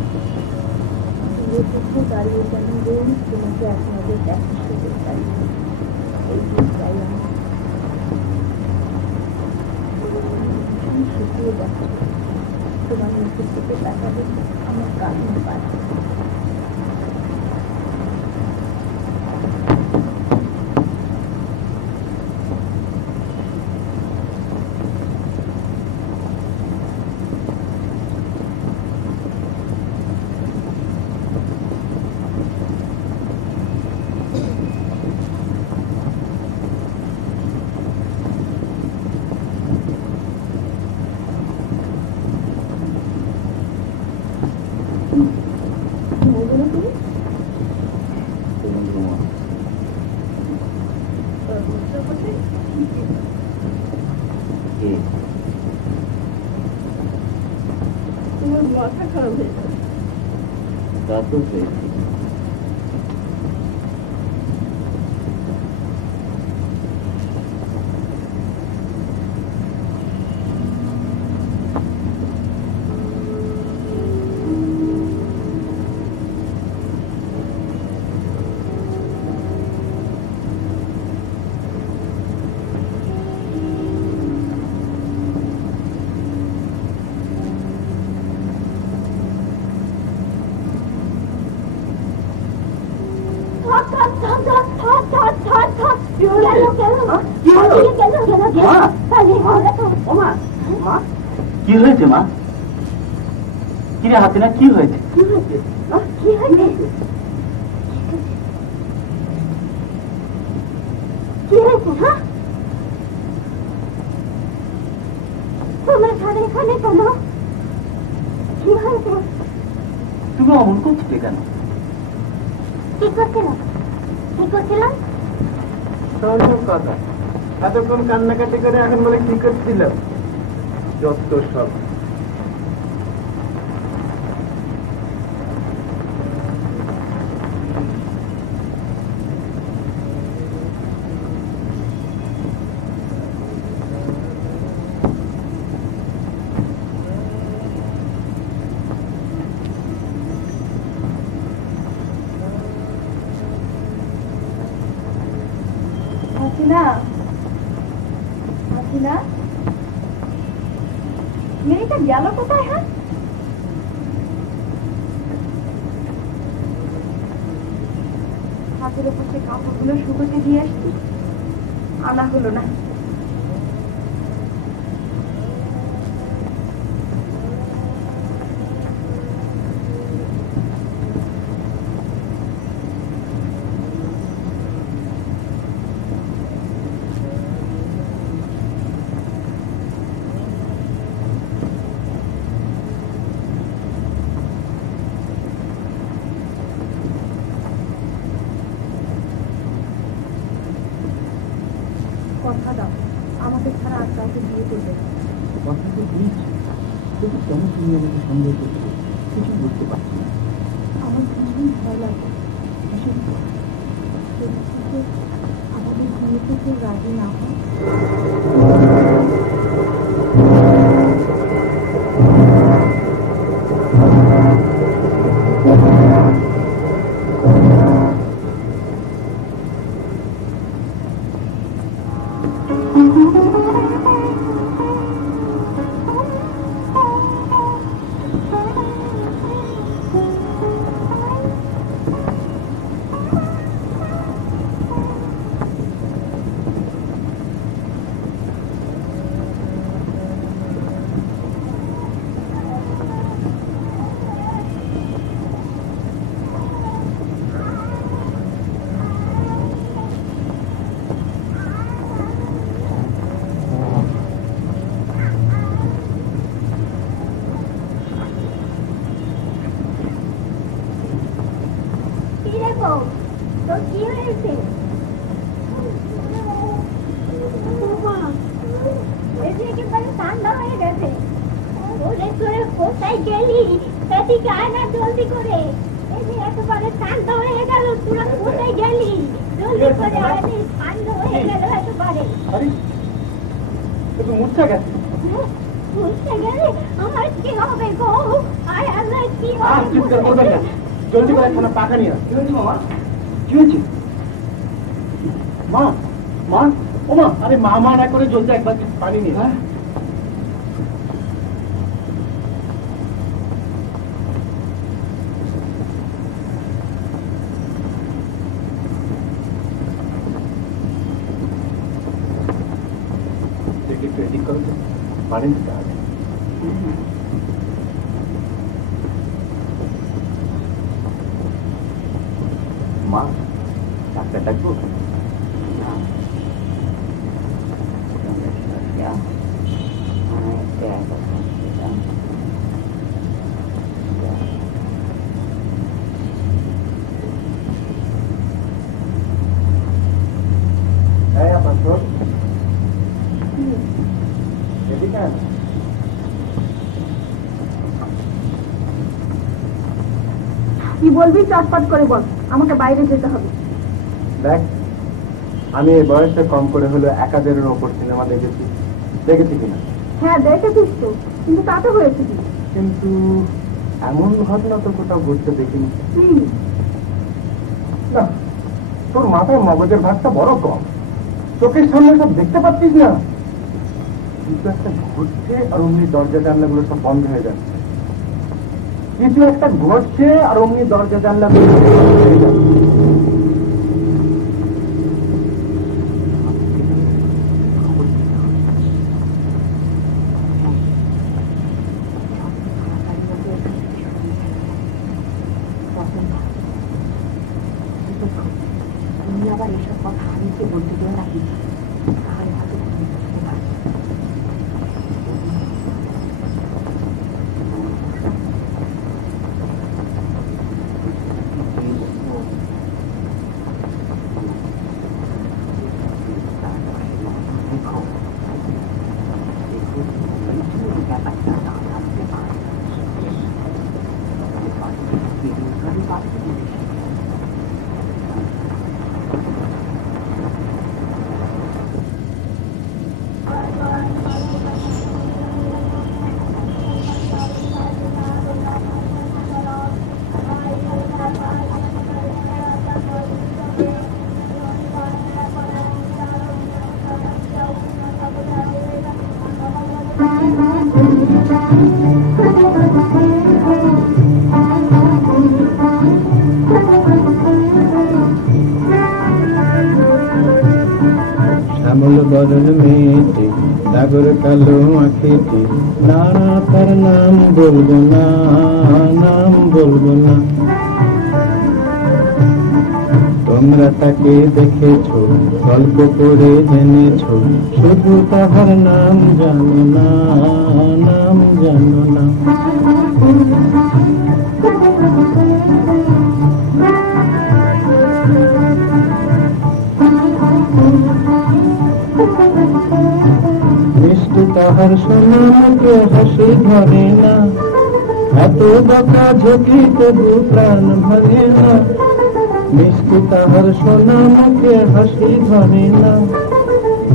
দাঁড়িয়ে কেন রোজ তোমাকে এক নজর দেখার সুযোগ চাই, এই চাই আমি শুকিয়ে যাচ্ছি। তোমার মুখের দিকে তাকাবে আমার কান্না পায়। তোমার মাথা খারাপ হয়ে যাবে। তা তো হয়েছে। কি হয়েছে মা? কিরে হাসিনা, কি হয়েছে? কি হয়েছে? কি হয়েছে? কি হয়েছে? হ্যাঁ, তোমরা সারা এখানে কেন? কি হয়েছে? তুমি অমন করছিলে কেন? কি করছিলাম? কি করছিলাম? কথা এতক্ষণ কান্নাকাটি করে এখন বলে কি করছিল? যত সব। হাসিনা, হাসিনা, মেয়েটা গেল কোথায়? হ্যাঁ, হাতের উপর সে কাপড়গুলো শুকোতে দিয়ে আসছি, আনা হলো না। কাউকে বিয়ে করবে না। কথা তো বুঝছি, কিন্তু কেন তুমি আমাকে সন্দেহ করছো কিছু বুঝতে পারছি না। আমার ভীষণ ভয় লাগে। কিসের ভয়? যদি থেকে আমাদের বিয়েতে কেউ রাজি না হয়। তোর কি হয়েছে? একেবারে ঠান্ডা হয়ে গেছে। কোথায় গেলি? এদিকে আয় না জলদি করে। একেবারে ঠান্ডা হয়ে গেল। তোরা কোথায় গেলি? জলদি করে আয়, ঠান্ডা হয়ে গেল একেবারে। মুচ্ছা গেছে। বুঝতে গেলে আমার কি হবে গো? আয় আল্লাহ, কি হবে? চিৎকার করবেন না, জলদি করে এখানে পাখা নিয়ে আস। কি হয়েছে মামা? কি হয়েছে? মা, মা, ও মা, আরে মা মা না করে জলদি একবার পানি নিয়ে। হ্যাঁ, একটু এদিক করো তো, পানি দিতে হবে। মা, ডাক্তার ডাকবো? কি বলবি চটপট করে বল, আমাকে বাইরে যেতে হবে। দেখ, আমি এই বয়সে কম করে হলো 1000-এর ওপর সিনেমা দেখেছি কিনা? হ্যাঁ দেখেছিস তো, কিন্তু তাতে হয়েছে কি? কিন্তু এমন ঘটনা তো কোথাও ঘটতে দেখিনি। না, তোর মাথায় মগজের ভাগটা বড় কম, চোখের সামনে সব দেখতে পাচ্ছিস না। কিছু একটা ঘটছে আর অমনি দরজা জানলাগুলো সব বন্ধ হয়ে যাচ্ছে। কিছু একটা ঘটছে আর অমনি দরজা জানলাগুলো হয়ে যাচ্ছে। তুমি আবার এসব কথা আমিকে বলতে দেবে নাকি? তাহলে হয়তো বুঝতে পারছি। শ্যামল বদন মেয়েটি, সাগর কালো আঁখিটি, না তার নাম বলবো না, নাম বলবো না। তোমরা তাকে দেখেছো, গল্প করে জেনেছো, শুধু তাহার নাম জানো না, নাম জানো না। তাহার সোনা মুখে হাসি ধরে না, এত বকা ঝুঁকি তবু প্রাণ ভাঙে না। মিষ্টি তাহার সোনা মুখে হাসি ধরে না,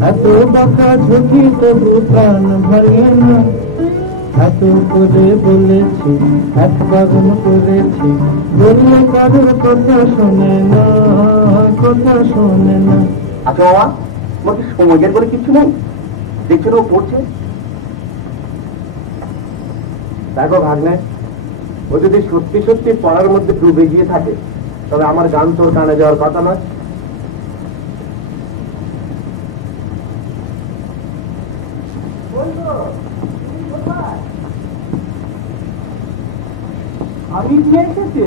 এত বকা ঝুঁকি তবু প্রাণ ভাঙে না। এত করে বলেছি, এত বারণ করেছি, বললে কারোর কথা শোনে না, কথা শোনে না। আচ্ছা বাবা, তোমার কি সময়ের বলে কিছু নেই? দেখছো না ও পড়ছে। দেখো ভাগ্নে, ও যদি সত্যি সত্যি পড়ার মধ্যে ডুবে গিয়ে থাকে, তবে আমার গান তোর কানে যাওয়ার কথা নয়। আমি দিয়ে এসেছি।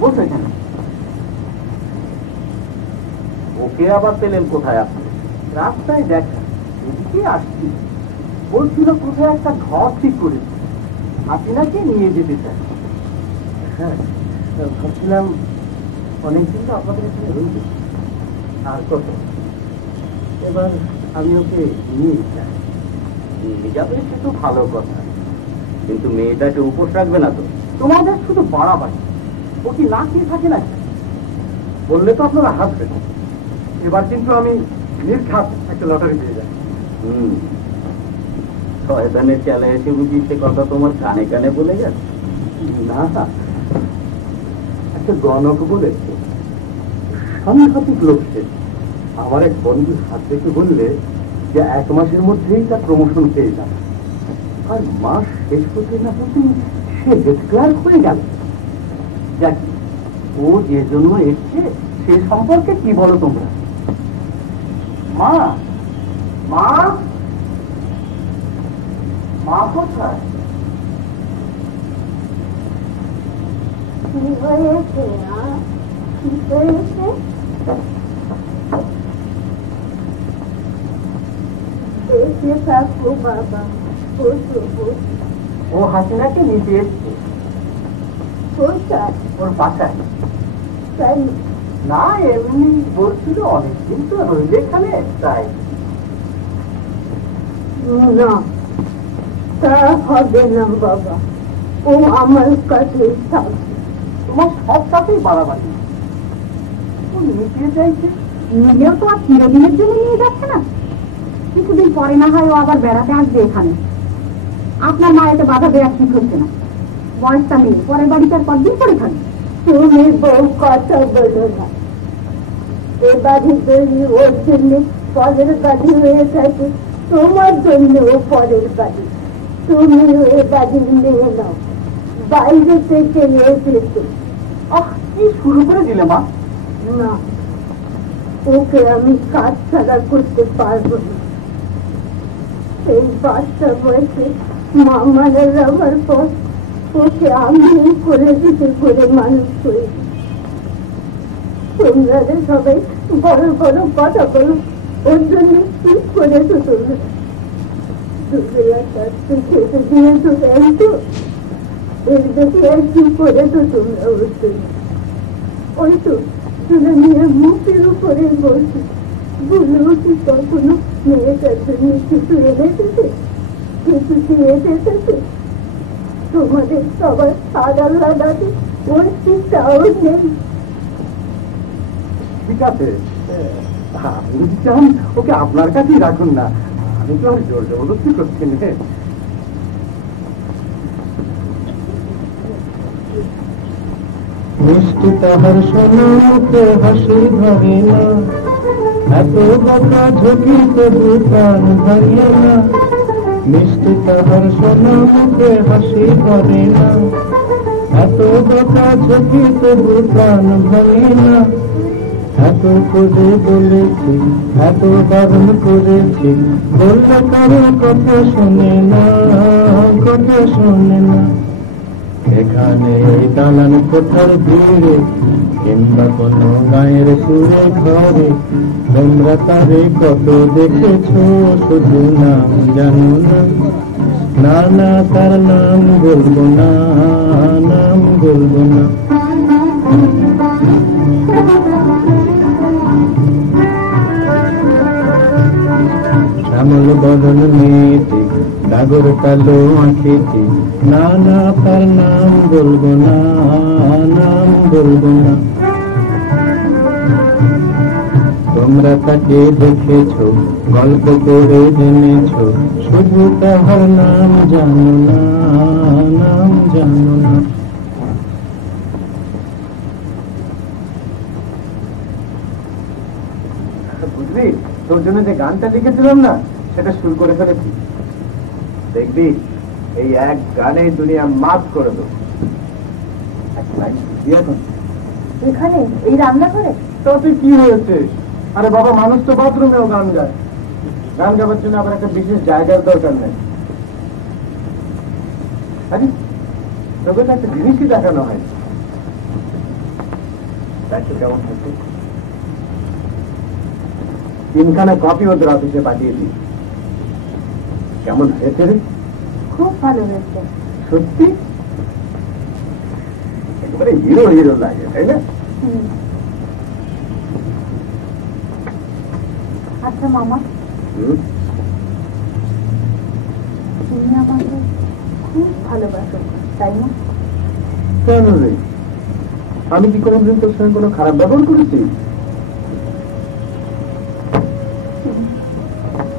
বলছো কেন? ওকে আবার পেলেন কোথায় আপনি? রাস্তায় দেখা, এদিকে আসছি। বলছিল কোথায় একটা ঘর ঠিক করেছে, হাসিনাকে নিয়ে যেতে চাই। হ্যাঁ, ভাবছিলাম অনেকদিন তো আপনাদের এখানে রয়েছে, আর কত, এবার আমি ওকে নিয়ে যাই। নিয়ে যাবে সে তো ভালো কথা, কিন্তু মেয়েটাকে উপোস রাখবে না তো? তোমাদের শুধু বাড়াবাড়ি। ও কি না খেয়ে থাকে না? বললে তো আপনারা হাসবেন। এবার কিন্তু আমি নির্ঘাত একটা লটারি পেয়ে যাই। শয়তানের চালে এসে বুঝি সে কথা তোমার কানে কানে বলে যাচ্ছে? না, একটা গণক বলেছে, সাংঘাতিক লোক সে। আমার এক বন্ধুর হাত দেখে বললে যে 1 মাসের মধ্যেই তার প্রমোশন পেয়ে যাবে। আর মাস শেষ হতে না হতেই সে হেড ক্লার্ক হয়ে গেল। যাক, ও যে জন্য এসছে সে সম্পর্কে কি বলো তোমরা? মা, মা, মা কোথায়? কি হয়েছে? কি হয়েছে? এসে থাকো বাবা, বসো বসো। ও হাসিনাকে নিতে এসছে। কোথায়? ওর বাসায়। তাই না, এমনি বলছিল অনেকদিন তো রইলে এখানে, তাই। না, তা হবে না বাবা, ও আমার কাছে থাকবে। তোমার সব সাথেই বাড়াবাড়ি। ও নিতে চাইছে, নিজেও তো আর চিরদিনের জন্য নিয়ে যাচ্ছে না। কিছুদিন পরে না হয় ও আবার বেড়াতে আসবে এখানে। আপনার মা এতে বাধা দেওয়া ঠিক হচ্ছে না। বয়সটা নেই, পরের বাড়িতে আর কতদিন পরে থাকবে? তুমি বউ কথা বলো না। এ বাড়ি তৈরি ওর জন্য পরের বাড়ি হয়ে থাকে, তোমার জন্য ও পরের বাড়ি। তুমি এ বাড়ির মেয়ে নাও, বাইরে থেকে এসেছো। কি শুরু করে দিলে মা? না, ওকে আমি কাজ ছাড়া করতে পারবো না। সেই বাচ্চা বয়সে মা মারা যাওয়ার পর ওকে আমি করে দিতে করে মানুষ করি। তোমরা সবাই বড় বড় কথা বলো, ওর জন্য কি করেছো তোমরা? দুবেলা কাজকে খেতে দিয়েছো তো, এর বেশি আর কি করেছো তোমরা ওর জন্য? ওই তো তুলে নিয়ে মুখের উপরে বলছি, বললো কি কখনো মেয়েটার জন্য কিছু এনেছে? কিছু কি এসেছে? তোমাদের সবার সাদার লাগাতে ওর চিন্তাও নেই। ঠিক আছে, আপনি যদি চান ওকে আপনার কাছেই রাখুন না, আমি তো আর জোর জবরদস্তি করছি না। মিষ্টি তাহার সোনা মুখে হাসি ধরে না, এত বকা ঝুঁকি তবু প্রাণ ভাঙে না। মিষ্টি তাহার সোনা মুখে হাসি ধরে না, এত বকা ঝুঁকি তবু প্রাণ ভাঙে না। এত করে বলেছি, এত বারণ করেছি, বললে কারো কথা শোনে না, কথা শোনে না। এখানে এই দালান কোঠার ভিড়ে কিংবা কোনো গায়ের সুরে ঘরে তোমরা তারে কত দেখেছ, শুধু নাম জানো না। না না, তার নাম বলবো না, নাম বলবো না। শ্যামল বদন মেয়েটি ডাগর কালো আঁখেটি, না না তার নাম বলবো না, নাম বলবো না। তোমরা তাকে দেখেছো, গল্প করে জেনেছো, শুধু তাহার নাম জানো না, নাম জানো না। বুঝলি, তোর জন্য যে গানটা লিখেছিলাম না, সেটা শুরু করে ফেলেছি। দেখবি এই এক গানে দুনিয়া মাফ করে দেবো। এখন এখানে এই রান্নাঘরে তাতে কি হয়েছে? আরে বাবা, মানুষ তো বাথরুমেও গান গায়। গান গাবার জন্য আবার একটা বিশেষ জায়গার দরকার নেই। আরে তোকে তো একটা জিনিসই দেখানো হয়। দেখো কেমন হচ্ছে। 3খানা কপি ওদের অফিসে পাঠিয়ে দিই। কেমন হয়েছে রে? খুব ভালো হয়েছে। সত্যি একেবারে হিরো হিরো লাগে, তাই না? আচ্ছা মামা, তুমি আমাকে খুব ভালোবাসো, তাই না? কেন রে? আমি কি কোনোদিন তোর সঙ্গে কোনো খারাপ ব্যবহার করেছি?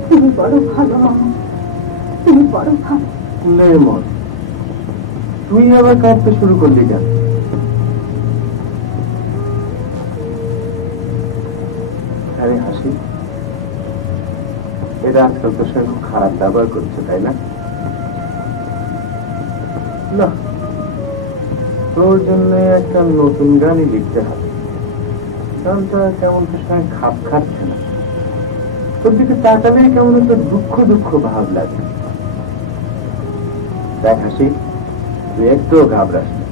তুমি বড় ভালো মামা, তুমি বড় ভালো। লেমন, তুই আবার কাঁদতে শুরু করলি কেন? আরে হাসি, এরা আজকাল তোর সঙ্গে খুব খারাপ ব্যবহার করছে, তাই না? না, তোর জন্য একটা নতুন গানই লিখতে হবে। গানটা কেমন তোর সঙ্গে খাপ খাচ্ছে না। তোর দিকে তাকালে কেমন একটা দুঃখ দুঃখ ভাব লাগে। দেখ হাসি, তুই একটুও ঘাবড়াস না।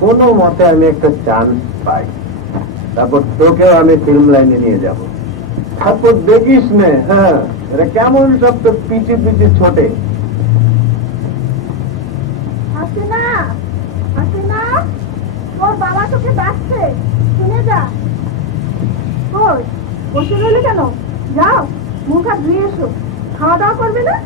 কোনো মতে আমি একটা চান্স পাই, তারপর তোকেও আমি ফিল্ম লাইনে নিয়ে যাব। তারপর দেখিস নে, হ্যাঁ, এরা কেমন সব তো পিছে পিছে ছোটে। আসে না, আসে না, তোর বাবা তোকে ডাকছে, শুনে যা। ওই বসে রইলে কেন? যাও, মুখ হাত ধুয়ে এসো। খাওয়া দাওয়া করবে না?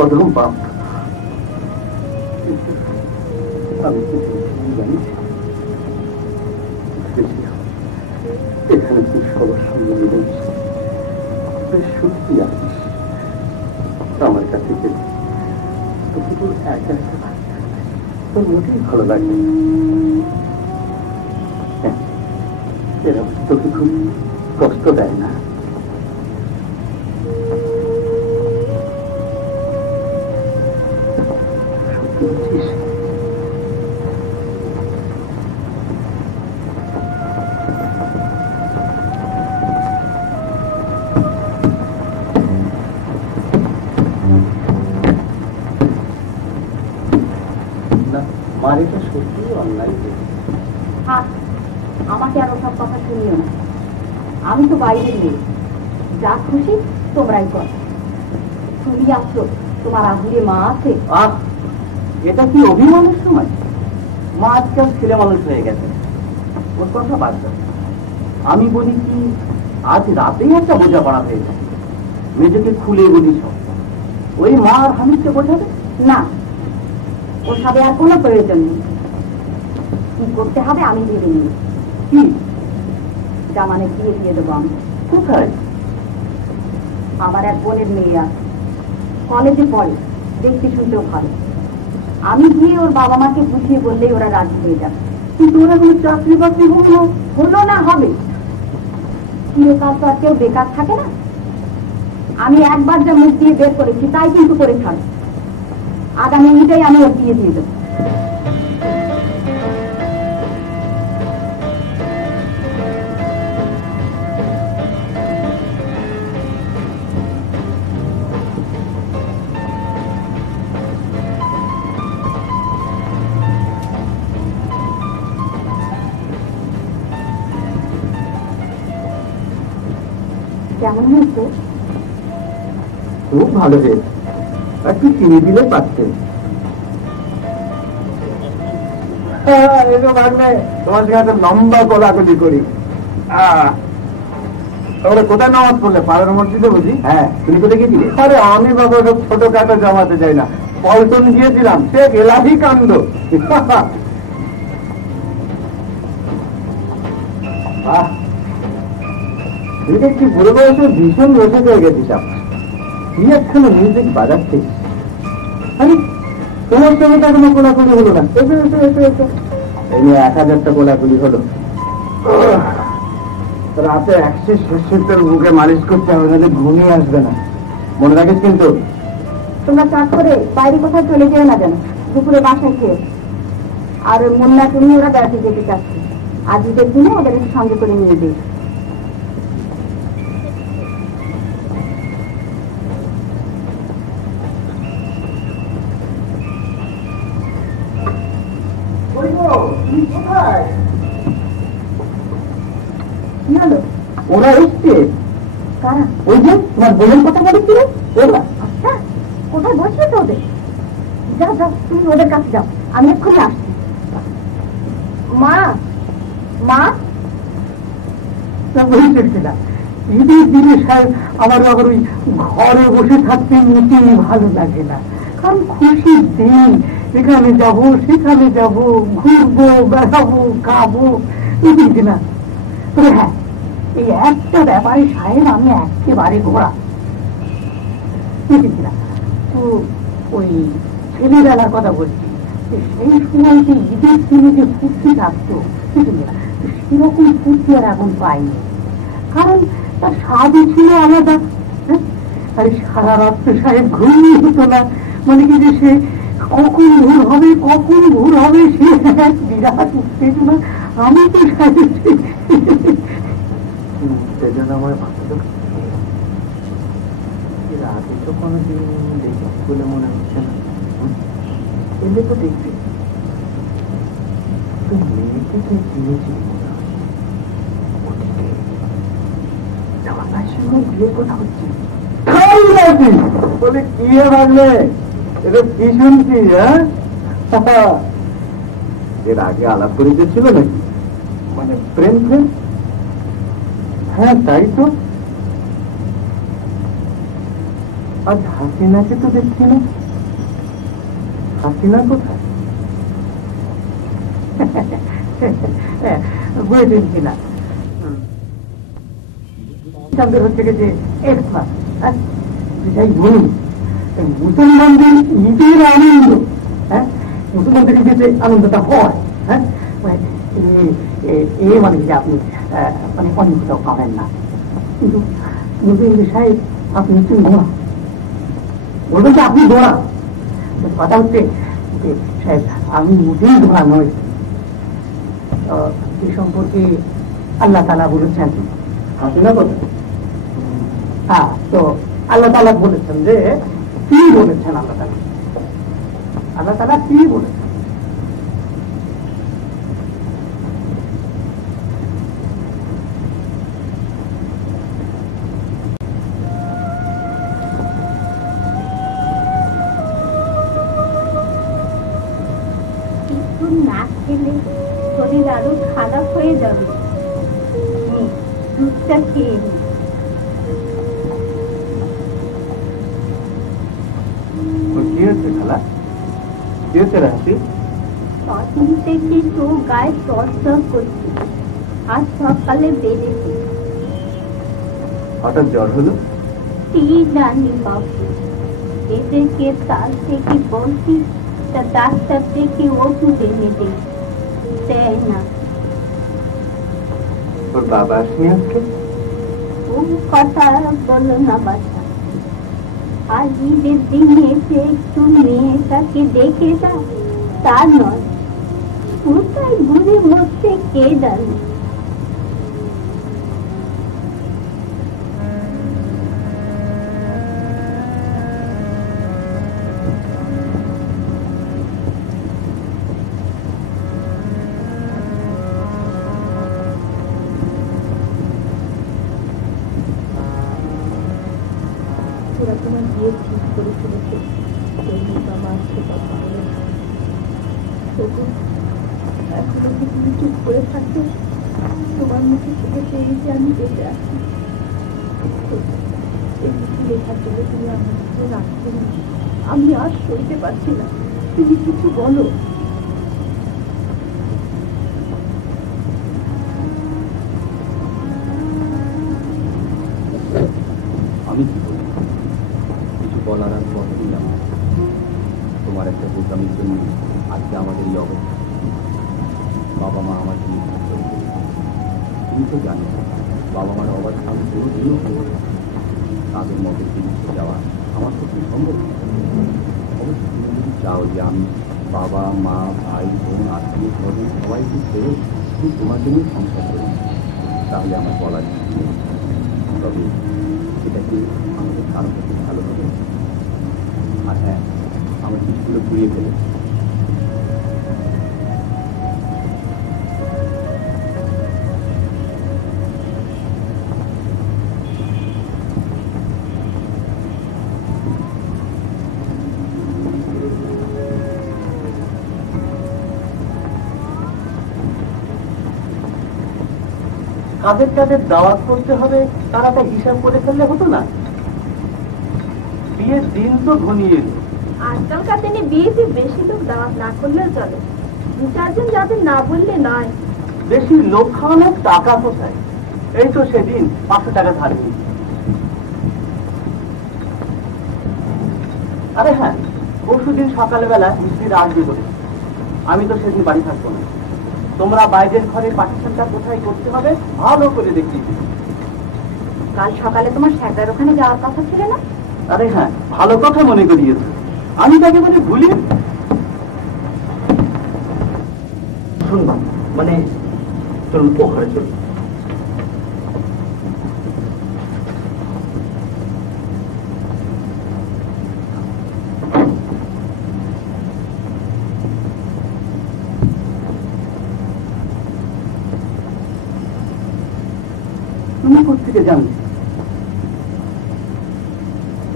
অধম পাপ, আমি জানিস এখানে তুই সবার সঙ্গে মিলেছিস, বেশ সত্যি আসিস। আমার কাছে তোকে তোর একা একা তোর মোটেই ভালো লাগে। এরা তোকে খুব কষ্ট দেয় না? বাড়িটা সত্যি অন্যায়। আমাকে আর ওসব কথা শুনিও না, আমি তো বাইরের মেয়ে, যা খুশি তোমরাই কর। তুমি আছো, তোমার আগুরে মা আছে। এটা কি অভিমানের সময়? মা আজকাল ছেলে মানুষ হয়ে গেছে, ওর কথা বাদ দাও। আমি বলি কি, আজ রাতেই একটা বোঝাপড়া হয়ে যায়। মেয়েটাকে খুলে বলি সব, ওই মা আর হামিদকে বোঝাবে না, ওসবে আর কোনো প্রয়োজন নেই। কি করতে হবে আমি ভেবে নিই। কি জামানে বিয়ে দিয়ে দেবো আমি। কোথায়? আমার এক বোনের মেয়ে আছে, কলেজে পড়ে, দেখতে শুনতেও ভালো। আমি গিয়ে ওর বাবা মাকে বুঝিয়ে বললেই ওরা রাজি হয়ে যাবে। কিন্তু ওরা কোনো চাকরি বাকরি হলো না, হবে। চিরকাল তো আর কেউ বেকার থাকে না। আমি একবার যা মুখ দিয়ে বের করেছি তাই কিন্তু করে ছাড়ো। আগামী মিনিটেই আমি ওর বিয়ে দিয়ে দেবো। কেমন হয়েছে? খুব ভালো হয়েছে, একটু চিনি দিলে পাচ্ছেন। তোমার সঙ্গে একটা লম্বা কোলাকুলি করি। তাহলে কোথায় নামাজ পড়লে? পাড়ার মসজিদে বুঝি? হ্যাঁ, তুমি কোথায় গিয়েছিলে? আরে আমি বাবা ওসব ছোটখাটো জমাতে যাই না, পল্টন গিয়েছিলাম, সে গেলাভি কাণ্ড। কি বুড়ো বয়সে ভীষণ রসে হয়ে গেছিস আপনার, কি একখানে মিউজিক বাজাচ্ছিস। আরে তোমার সঙ্গে তো কোনো কোলাকুলি হলো না। এই নিয়ে 1000টা কোলাকুলি হলো। রাতে 160 বুকে মালিশ করতে হবে, নাহলে ঘুমিয়ে আসবে না, মনে রাখিস কিন্তু। তোমরা চাট করে বাইরে কোথাও চলে যেও না যেন, দুপুরে বাসায় খেয়ে। আর মুন্না তুমি ওরা বেড়াতে যেতে চাচ্ছে, আজ ঈদের দিনে ওদের সঙ্গে করে নিয়ে দিই। ওরা এসছে। কারা? ওই যে তোমার বোনের কথা বলেছিল ওরা। আচ্ছা, কোথায় বসিয়েছো ওদের? যাও যাও, তুমি ওদের কাছে যাও, আমি এক্ষুনি আসছি। মা, মা, বলছি না, ঈদের দিনে সাহেব আমার আবার ওই ঘরে বসে থাকতে মোটেই ভালো লাগে না, কারণ খুশির দিন, এখানে যাব সেখানে যাব, ঘুরবো বেড়াবো খাবো, বুঝছি না। তবে হ্যাঁ, এই একটা ব্যাপারে সাহেব আমি একেবারে ঘোরা, বুঝছি না। তো ওই ছেলেবেলার কথা বলছি, সেই সময় যে ঈদের দিনে যে ফুর্তি থাকতো, বুঝলি না, সেরকম ফুর্তি আর এখন পাইনি, কারণ তার স্বাদই ছিল আলাদা। আরে সারা রাত্রে সাহেব ঘুমিয়ে হতো না, মানে কি যে সে কখন ভোর হবে কখন ভোর হবে সে এক বিরাট উত্তেজনা। আমি তো সাহেব উত্তেজনাময় ভাবতো, এর আগে তো কোনোদিন দেখেছি বলে মনে হচ্ছে না। এলে তো দেখবি তুই মেয়েকে কে চিনেছিলি মনে হয়, ওদিকে জামাতার সঙ্গে বিয়ের কথা হচ্ছে। বলে কি ভাবলে এটা কি শুনছি? হ্যাঁ, এর আগে আলাপ পরিচয় ছিল নাকি, মানে প্রেম প্রেম? হ্যাঁ তাই তো। আজ হাসিনাকে তো দেখছি না, হাসিনা কোথায়? বুঝেছি না, হচ্ছে যে এক্সপার্ট। যাই বলুন, মুসলমানদের ঈদের আনন্দ, হ্যাঁ, মুসলমানদের ঈদের আনন্দটা হয়, হ্যাঁ, এ মানে যে আপনি মানে অন্য কোথাও পাবেন না। কিন্তু নতুন সাহেব আপনি নিশ্চয়ই গোড়া, বলবেন যে আপনি গোড়া। কথা হচ্ছে যে সাহেব আমি মোটেই গোড়া নই। এ সম্পর্কে আল্লাহ তাআলা বলেছেন, হাসিনা কোথায়? হ্যাঁ, তো আল্লাহ তাআলা বলেছেন যে কি বলেছেন, আল্লাহ তাআলা কি বলেছেন? না খেলে শরীর আরো খারাপ হয়ে যাবে, দুধটা খেয়ে নি। কি হচ্ছে খালা, কি হচ্ছে রাশি? তখন থেকে তো গায়ে চড়চড় করছে, আজ সকালে বেড়েছে। হঠাৎ জ্বর হলো? কি জানি বাবু, এদেরকে তার থেকে বলছি তা ডাক্তার থেকে ওষুধ এনে দেয় না। ওর বাবা আসেনি আজকে? ও কথা বলো না বাচ্চা, আজ ঈদের দিনে এসে একটু মেয়েটাকে দেখে যা, তা নয়, কোথায় ঘুরে মরছে কে জানে। তোমার বিয়ে ঠিক করে ফেলেছে, সেই বাবা আজকে কথা বলে এখনো কি তুমি চুপ করে থাকবে? তোমার মুখে থেকে পেয়েছে আমি বেঁচে আছি। এই চিঠি লেখার জন্য তুমি আমার মুখে রাখতে না, আমি আর সইতে পারছি না। তুমি কিছু বলো। আমি কি বলি, কিছু বলার আর পথ দিলাম। তোমার একটা বোকামির জন্য আজকে আমাদের এই অবস্থা। বাবা মা আমার কি তুমি তো জানো, বাবা মার অবস্থা আমি পুরোদিনও তাদের মধ্যে চিকিৎসা যাওয়া আমার পক্ষে সম্ভব। অবশ্য তুমি যদি চাও যে আমি বাবা মা ভাই বোন আত্মীয় স্বজন সবাইকে ছেড়ে শুধু তোমার জন্যই সংসার করি, তাহলে আমার বলার কিছু নেই। তবে সেটা কি আমাদের কারো পক্ষে ভালো হবে? আর হ্যাঁ, আমার চিঠিগুলো ঘুরিয়ে ফেলে কাদের কাদের দাওয়াত করতে হবে তার একটা হিসাব করে ফেললে হতো না? বিয়ের দিন তো ঘনিয়ে এলো। আজকালকার দিনে বিয়েতে বেশি লোক দাওয়াত না করলেও চলে, দু চারজন যাদের না বললে নয়। বেশি লোক খাওয়ানোর টাকা কোথায়? এই তো সেদিন 500 টাকা ধার নিই। আরে হ্যাঁ, পরশুদিন সকালবেলা মিস্ত্রিরা আসবে বলে, আমি তো সেদিন বাড়ি থাকবো না। তোমরা বাইরের ঘরে পার্টিশনটা কোথায় করতে হবে ভালো করে দেখিয়ে দিবে। কাল সকালে তোমার স্যারটার ওখানে যাওয়ার কথা ছিল না? আরে হ্যাঁ, ভালো কথা মনে করিয়েছে, আমি তাকে মানে ভুলি। শুনবা মানে চলুন পোখরে চলুন। তুমি কোথেকে জানলে?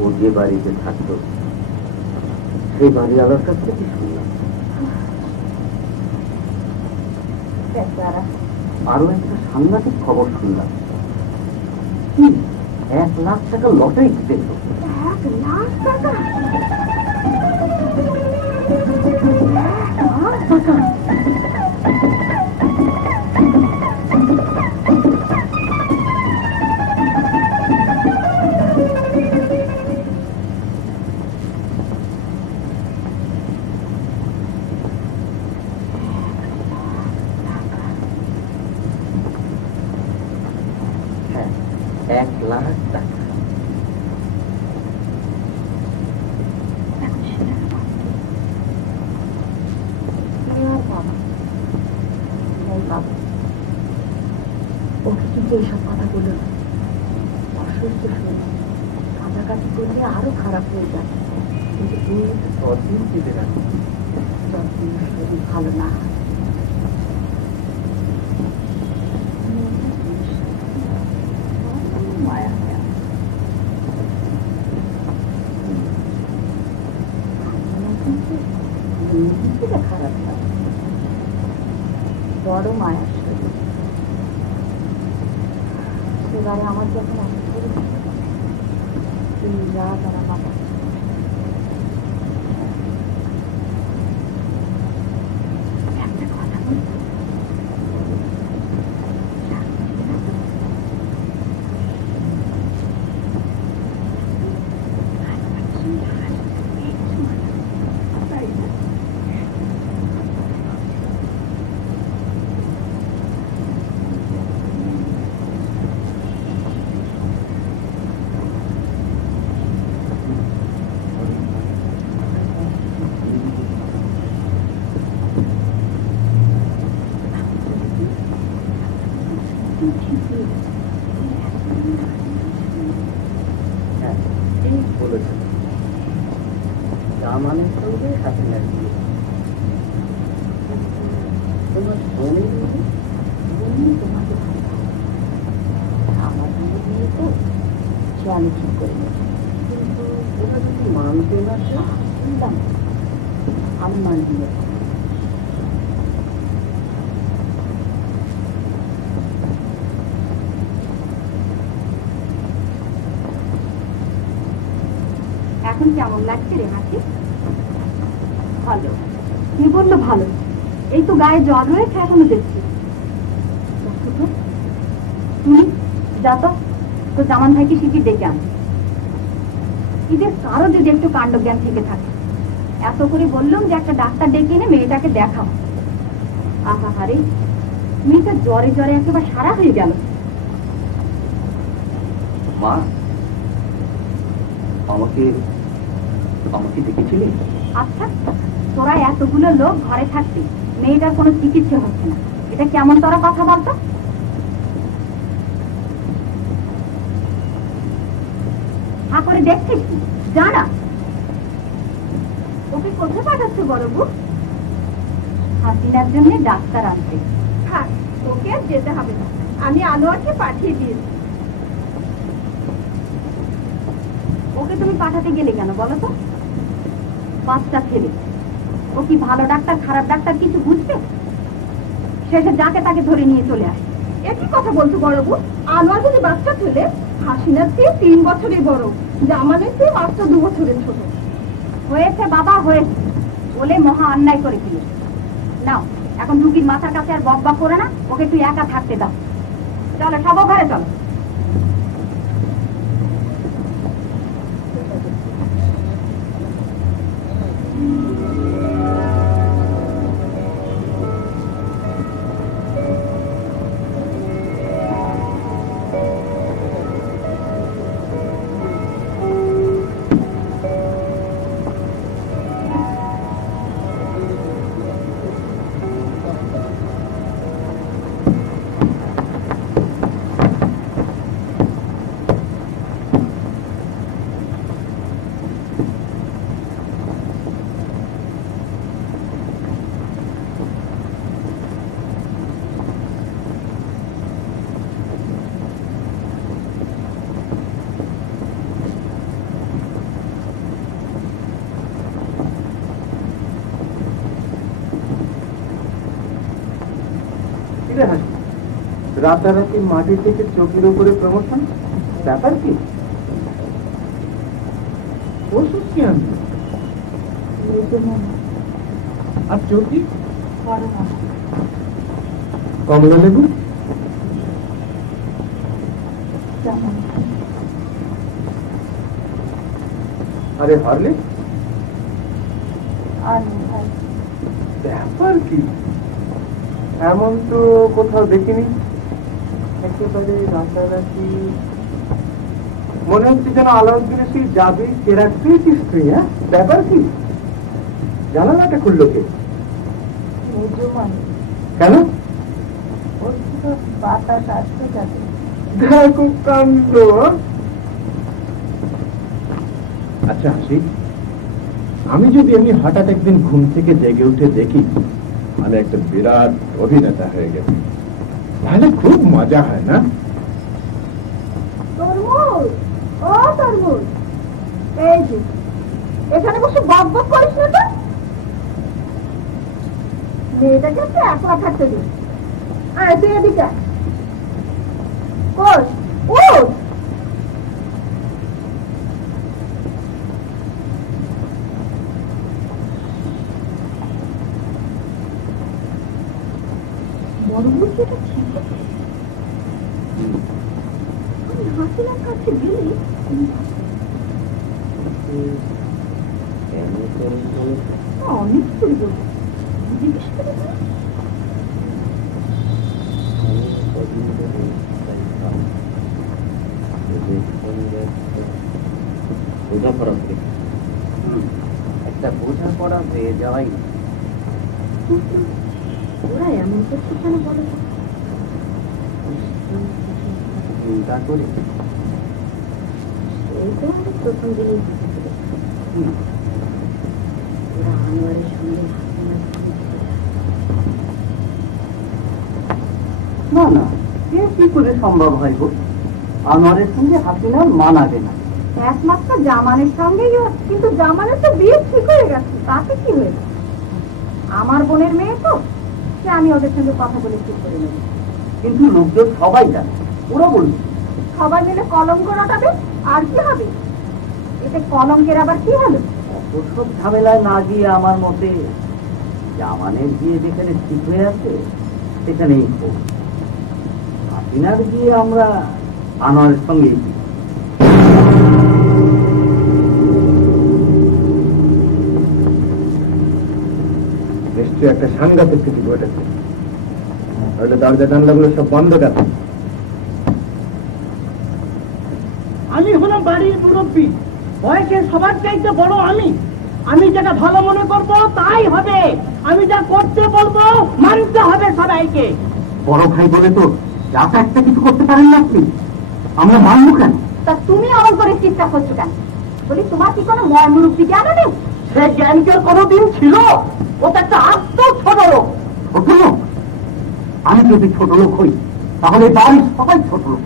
ও যে বাড়িতে থাকতো সেই বাড়িওয়ালার কাছ থেকে শুনলাম। আরো একটা সাংঘাতিক খবর শুনলাম, 1 লাখ টাকা লটারি জিতেছ। 1 লাখ টাকা? হ্যাঁ, 1 লাখ টাকা। ওকে কিন্তু এইসব কথা বলল না, অসুস্থ শুনে কাছাকাছি করলে আরো খারাপ হয়ে যাবে। কিন্তু তুই কতদিন চেপে রাখো? যতদিন শরীর ভালো না হয়। মায়া মায়া খারাপ লাগে, বড় মায়ার শরীর। সেবারে আমার যখন অসুখ করেছিল, তুই রাত আর বাবা একটা কথা বলতো, হ্যাঁ, ঠিক বলেছেন। জামানের সঙ্গে হাতে লাগিয়ে তোমার বোনের তোমাকে ভালো আমার মেয়ে তো সে আমি ঠিক করে নেব, কিন্তু জানতে না যে আমি মান দিয়ে এখন কেমন লাগছে রে হাসি? ভালো। কি বললো ভালো? এই তো গায়ে জ্বর রয়েছে এখনো দেখছি। তুমি যা তো জামান ভাইকে শিখিয়ে ডেকে আন। ঈদের কারো যদি একটু কাণ্ড জ্ঞান থেকে থাকে, এত করে বললাম যে একটা ডাক্তার ডেকে এনে মেয়েটাকে দেখাও। আহা হারে, মেয়েটা জ্বরে জ্বরে একেবারে সারা হয়ে গেল। মা, আমাকে আমাকে ডেকেছিলে? আচ্ছা, তোরা এতগুলো লোক ঘরে থাকতে মেয়েটার কোনো চিকিৎসা হচ্ছে না, এটা কেমন তোরা কথা বলতো? হা করে দেখছিস কি? জানা ওকে কোথায় পাঠাচ্ছে বড় বউ? হাসিনার জন্য ডাক্তার আনতে। হ্যাঁ, তোকে আর যেতে হবে না, আমি আনোয়ারকে পাঠিয়ে দিয়েছি। ওকে তুমি পাঠাতে গেলে কেন বলো তো? বাচ্চা ছেলে, ও কি ভালো ডাক্তার খারাপ ডাক্তার কিছু বুঝবে? শেষে যাকে তাকে ধরে নিয়ে চলে আসে। একই কথা বলছো বড় বউ। আনোয়ার যদি বাচ্চা ছেলে, হাসিনার চেয়ে 3 বছরের বড়, জামানের চেয়ে মাত্র 2 বছরের ছোট। হয়েছে বাবা, হয়েছে বলে মহা অন্যায় করে দিল। নাও, এখন রুগীর মাথার কাছে আর বক বক করে না, ওকে তুই একা থাকতে দাও। চলো সব ঘরে চলো। রাতারাতি মাটি থেকে চোখের উপরে প্রমোশন, ব্যাপার কি? ওষুধ কি আনবে? আর চৌকি কমলা লেবু, আরে হারলে ব্যাপার কি? এমন তো কোথাও দেখিনি। একেবারে রাতারাতি মনে হচ্ছে যেন আলাউদ্দিনের সেই যাবে কেরাক্তি স্ত্রী। হ্যাঁ, ব্যাপার কি? জানালাটা খুললো কে? কেন? বাতাস আসতে যাবে। দেখো কাণ্ড। আচ্ছা হাসি, আমি যদি এমনি হঠাৎ একদিন ঘুম থেকে জেগে উঠে দেখি মানে একটা বিরাট অভিনেতা হয়ে গেছে, তাহলে খুব মজা হয় না? তরমুজ, ও তরমুজ, এই যে এখানে বসে বক বক করিস না তো। মেয়েটাকে একটু একলা থাকতে দিন। আয় তুই এদিকে কোষ উঠ। বড় বুঝি এটা ঠিক আছে? আমি হাসিনার কাছে গেলে অনেক করে বলবো, জিজ্ঞেস করে না। বোঝাপড়া হয়ে একটা বোঝাপড়া হয়ে যাওয়াই ওরা এমন করছে কেন বলো? চিন্তা করে এই তো আমি প্রথম দিনই ওরা আনোয়ারের সঙ্গে না না, এ কি করে সম্ভব হয় গো? আনোয়ারের সঙ্গে হাসিনার মানাবে না। একমাত্র জামানের সঙ্গেই ওর, কিন্তু জামানের তো বিয়ে ঠিক হয়ে গেছে, তাতে কি হয়েছে? আমার বোনের মেয়ে তো, সে আমি ওদের সঙ্গে কথা বলে ঠিক করে নেব। কিন্তু লোকজন সবাই জানে, ওরা বলবে সবাই মিলে কলঙ্ক রটাবে, আর কি হবে? এতে কলঙ্কের আবার কি হলো? ওসব ঝামেলায় না গিয়ে আমার মতে জামানের বিয়ে যেখানে ঠিক হয়ে আছে সেখানেই হোক। হাসিনার বিয়ে আমরা আনোয়ারের সঙ্গেই দিই। নিশ্চয়ই একটা সাংঘাতিক কিছু ঘটেছে, তাহলে দরজা জানলাগুলো সব বন্ধ কেন? আমি হলাম বাড়ির মুরব্বী, বয়সে সবার চাইতে বড় আমি। আমি যেটা ভালো মনে করবো তাই হবে, আমি যা করতে বলবো মানতে হবে সবাইকে। বড় ভাই বলে তো যা একটা কিছু করতে পারেন না আপনি, আমরা মানব কেন? তা তুমি এমন করে চিন্তা করছো কেন? বলি তোমার কি কোনো মর্মরূপী জ্ঞান নেই? সে জ্ঞান কি কোনোদিন ছিল? ও তো একটা আস্ত ছোট লোক। ছোট লোক? আমি যদি ছোট লোক হই তাহলে বাড়ির সবাই ছোট লোক,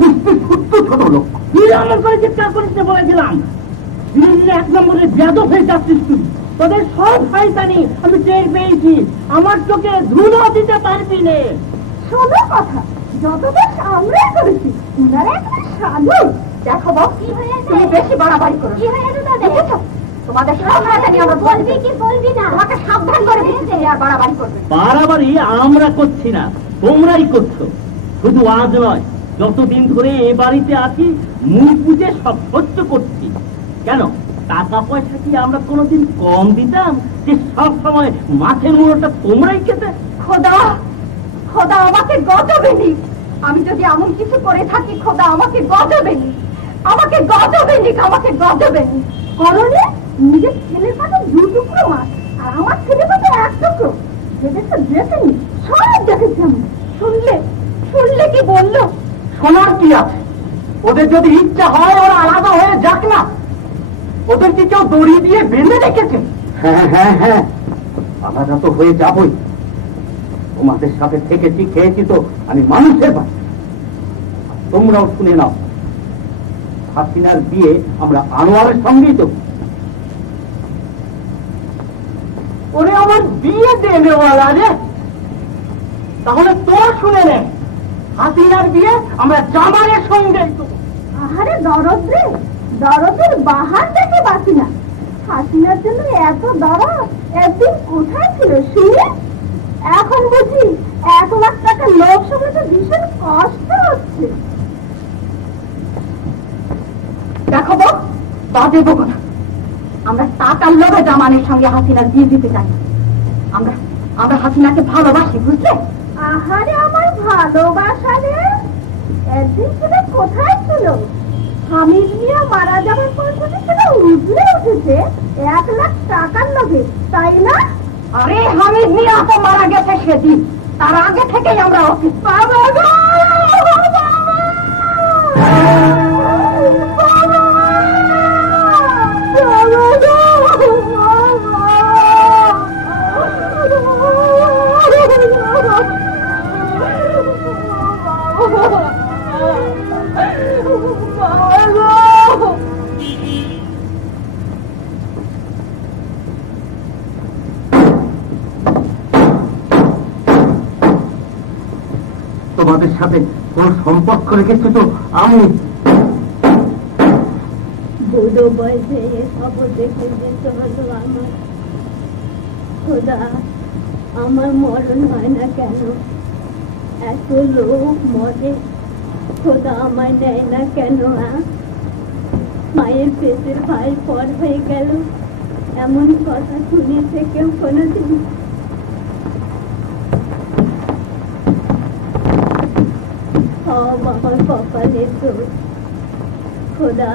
নিশ্চয় শুদ্ধ ছোট লোক। তুই এমন করে চিৎকার করিস বলেছিলাম, ধীরে ধীরে এক নম্বরে বেয়াদব হয়ে যাচ্ছিস তুই। তোদের সব শয়তানি আমি টের পেয়েছি, আমার চোখে ধুলো দিতে পারবি নে। শোনো কথা, যতটা আমরাই করেছি, উনারা একটা সাধু। দেখো বাবু, কি হয়েছে? তুমি বেশি বাড়াবাড়ি করো। কি হয়েছে দেখেছো? তোমাদের সব শয়তানি আমরা বলবি কি বলবি না, আমাকে সাবধান করে দিচ্ছি আর বাড়াবাড়ি করবে। বাড়াবাড়ি আমরা করছি না, তোমরাই করছো। শুধু আজ নয়, যতদিন ধরে এ বাড়িতে আছি মুখ বুঝে সব সহ্য করছি। কেন, টাকা পয়সা কি আমরা কোনোদিন কম দিতাম যে সব সময় মাছের মুড়োটা তোমরাই খেতে? খোদা, খোদা আমাকে গজবেনি। আমি যদি এমন কিছু করে থাকি, খোদা আমাকে গজবেনি, আমাকে গজবেনি, আমাকে গজবেনি। করলে নিজের ছেলের পাশে 2 টুকরো মাছ, আর আমার ছেলের পাশে 1 টুকরো। যেটা দেখেনি, সব দেখেছি আমি। শুনলে কি বললো? শোনার কি আছে? ওদের যদি ইচ্ছা হয় ওরা আলাদা হয়ে যাক না। ওদের কি কেউ দড়ি দিয়ে বেঁধে রেখেছে? হ্যাঁ হ্যাঁ হ্যাঁ, আলাদা তো হয়ে যাবই। তোমাদের সাথে থেকেছি, খেয়েছি তো আমি মানুষের বাচ্চা। তোমরাও শুনে নাও, হাসিনার বিয়ে আমরা আনোয়ারের সঙ্গেই তো। ওরে আমার বিয়ে দেনেওয়ালা রে, তাহলে তোর শুনে নে, হাসিনার বিয়ে আমরা জামানের সঙ্গেই তো। আহারে দরদ রে, দরদের বাহার দেখে বাঁচি না। হাসিনার জন্য এত দরদ একদিন কোথায় ছিল শুনে? এখন বুঝি 1 লাখ টাকা লোভ সামলাতে ভীষণ কষ্ট হচ্ছে। দেখো বউ, বাজে বকো না। আমরা টাকার লোভে জামানের সঙ্গে হাসিনার বিয়ে দিতে চাই। আমরা হাসিনাকে ভালোবাসি, বুঝলে? আহারে আমার ভালোবাসা রে, একদিন সেটা কোথায় ছিল? হামিদ মিয়া মারা যাবার পর থেকে সেটা উজলে উঠেছে 1 লাখ টাকার লোভে, তাই না? আরে হামিদ মিয়া তো মারা গেছে সেদিন, তার আগে থেকেই আমরা অফিস। বাবা গো, তোমাদের সাথে কোন সম্পর্ক রেখেছি তো আমি? বুড়ো বয়সে এসব দেখে যেতে হলো আমার। খোদা, আমার মরণ হয় না কেন? এত লোক মরে, খোদা আমায় নেয় না কেন? মায়ের পেটের ভাই পর হয়ে গেল, এমন কথা শুনেছে কেউ কোনোদিন? সব আমার কপালের দোষ। খোদা,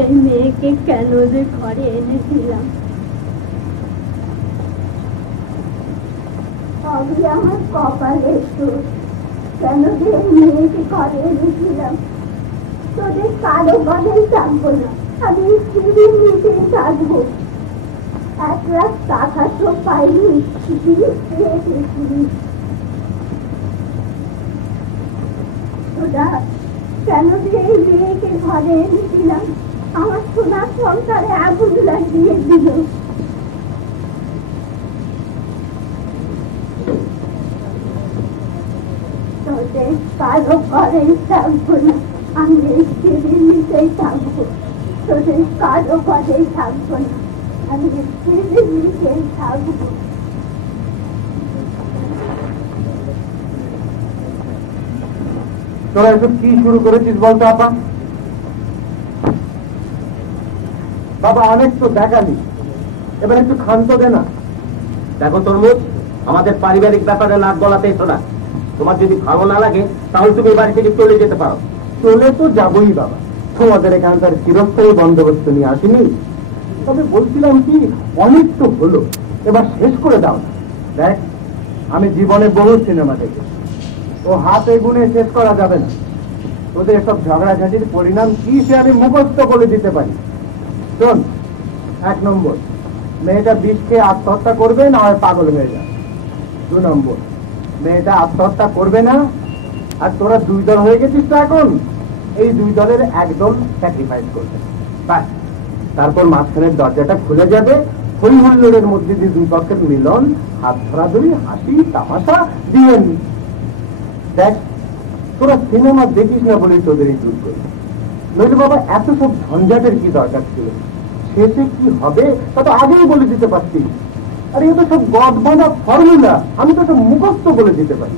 এই মেয়েকে কেন যে ঘরে এনেছিলাম? আমি আমার কপালের দোষ, কেন যে এই মেয়েকে ঘরে এনেছিলাম? তোদের কারো বাধাই থাকবো না, আমি সিঁড়ির নিচে থাকবো। 1 লাখ টাকা তো পাইনি, খোদা, কেন যে এই মেয়েকে ঘরে এনেছিলাম, আমার সোনার সংসারে আগুন লাগিয়ে দিল। তোদের কারো ঘরেই থাকবো না, আমি এই সিঁড়ির নিচেই থাকবো। তোদের কারো ঘরেই থাকবো না, আমি এই সিঁড়ির নিচেই থাকবো। তোরা এসব কি শুরু করেছিস বলতো আপা? বাবা অনেক তো দেখালি, এবার একটু ক্ষান্ত দে না। দেখো তরমুজ, আমাদের পারিবারিক ব্যাপারে নাক গলাতে এসো না। তোমার যদি ভালো না লাগে তাহলে তুমি বাড়ি থেকে চলে যেতে পারো। চলে তো যাবই বাবা, তোমাদের এখানকার চিরস্থায়ী বন্দোবস্ত নিয়ে আসিনি। তবে বলছিলাম কি, অনেক তো হলো, এবার শেষ করে দাও না। দেখ, আমি জীবনে বহু সিনেমা দেখেছি, ও হাতে গুনে শেষ করা যাবে না। তোদের এসব ঝগড়াঝাটির পরিণাম কি সে আমি মুখস্থ করে দিতে পারি। শোন, 1 নম্বর, মেয়েটা বিষ খেয়ে আত্মহত্যা করবে, না হয় পাগল হয়ে যাবে। 2 নম্বর, মেয়েটা আত্মহত্যা করবে না, আর তোরা 2 দল হয়ে গেছিস তো এখন, এই 2 দলের একদল স্যাক্রিফাইস করবে। বাস, তারপর মাঝখানের দরজাটা খুলে যাবে, হই হুল্লোড়ের মধ্যে দিয়ে 2 পক্ষের মিলন, হাত ধরাধরি, হাসি তামাশা দিয়ে নি। দেখ, তোরা সিনেমা দেখিস না বলেই তোদের এই দূর করি, নইলে বাবা এত সব ঝঞ্ঝাটের কি দরকার ছিল? শেষে কি হবে তা তো আগেই বলে দিতে পারছি। আর এ তো সব গদ বাঁধা ফর্মুলা, আমি তো সব মুখস্থ বলে দিতে পারি।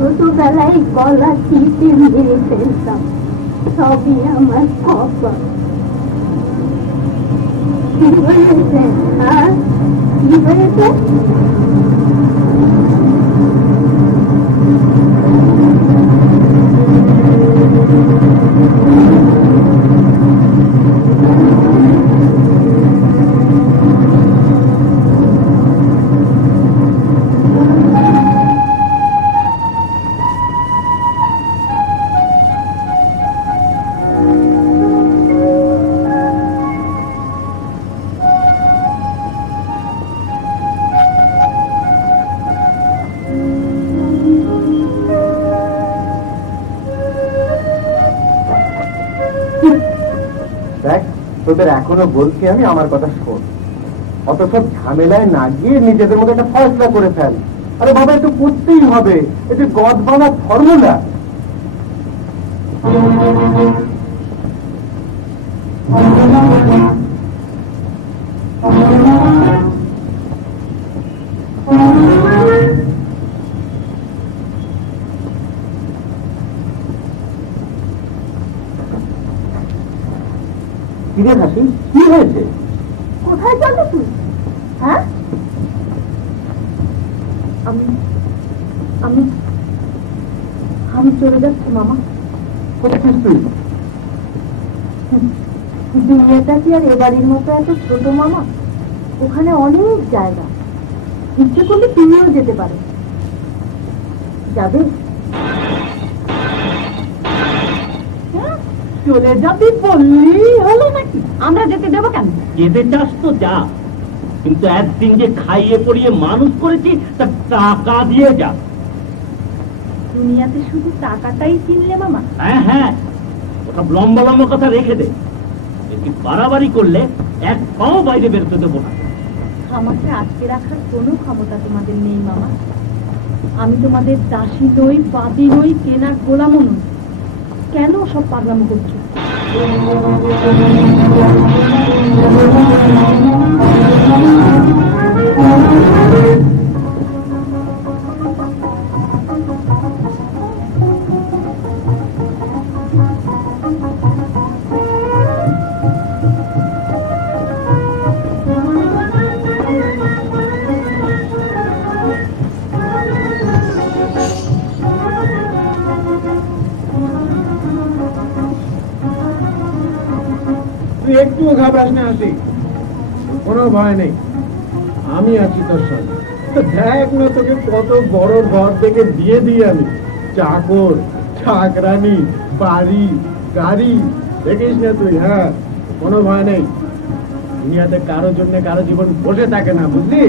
ছোটবেলায় গলা চিপে মেরে ফেলতাম, সবই আমার কপাল। কি হয়েছে? কি হয়েছে? তোদের এখনো বলছি আমি, আমার কথা শোন। অত সব ঝামেলায় না গিয়ে নিজেদের মধ্যে একটা ফয়সলা করে ফেল। আরে বাবা, একটু করতেই হবে, এটা গদ বাঁধা ফর্মুলা। কিরে হাসি, কি হয়েছে? কোথায় চলবে তুই? হ্যাঁ, আমি আমি আমি চলে যাচ্ছি মামা। কোথায় তুই? দুনিয়াটা কি আর এবাড়ির মতো এত ছোট মামা? ওখানে অনেক জায়গা, ইচ্ছে করলে তুমিও যেতে পারো। যাবে? চলে যাবি বললি হলো নাকি? আমরা যেতে দেবো কেন? যেতে চাস তো যা, কিন্তু একদিন যে খাইয়ে পড়িয়ে মানুষ করেছি তা টাকা দিয়ে যা। দুনিয়াতে শুধু টাকাটাই চিনলে মামা? হ্যাঁ হ্যাঁ, ওটা লম্বা লম্বা কথা রেখে দে। এটি বাড়াবাড়ি করলে এক পাও বাইরে বেরোতে দেবো না। আমাকে আটকে রাখার কোনো ক্ষমতা তোমাদের নেই মামা। আমি তোমাদের দাসী নই, বাদী নই, কেনার গোলামও নই। কেন সব পাগলামো করছো? তুই একটুও ঘাবড়াস না হাসি, কোনো ভয় নেই, আমি আছি তোর সঙ্গে। দেখ না তোকে কত বড় ঘর থেকে দিয়ে দিই আমি, চাকর চাকরানি বাড়ি গাড়ি, দেখিস না তুই। হ্যাঁ, কোনো ভয় নেই। দুনিয়াতে কারোর জন্য কারো জীবন বসে থাকে না, বুঝলি?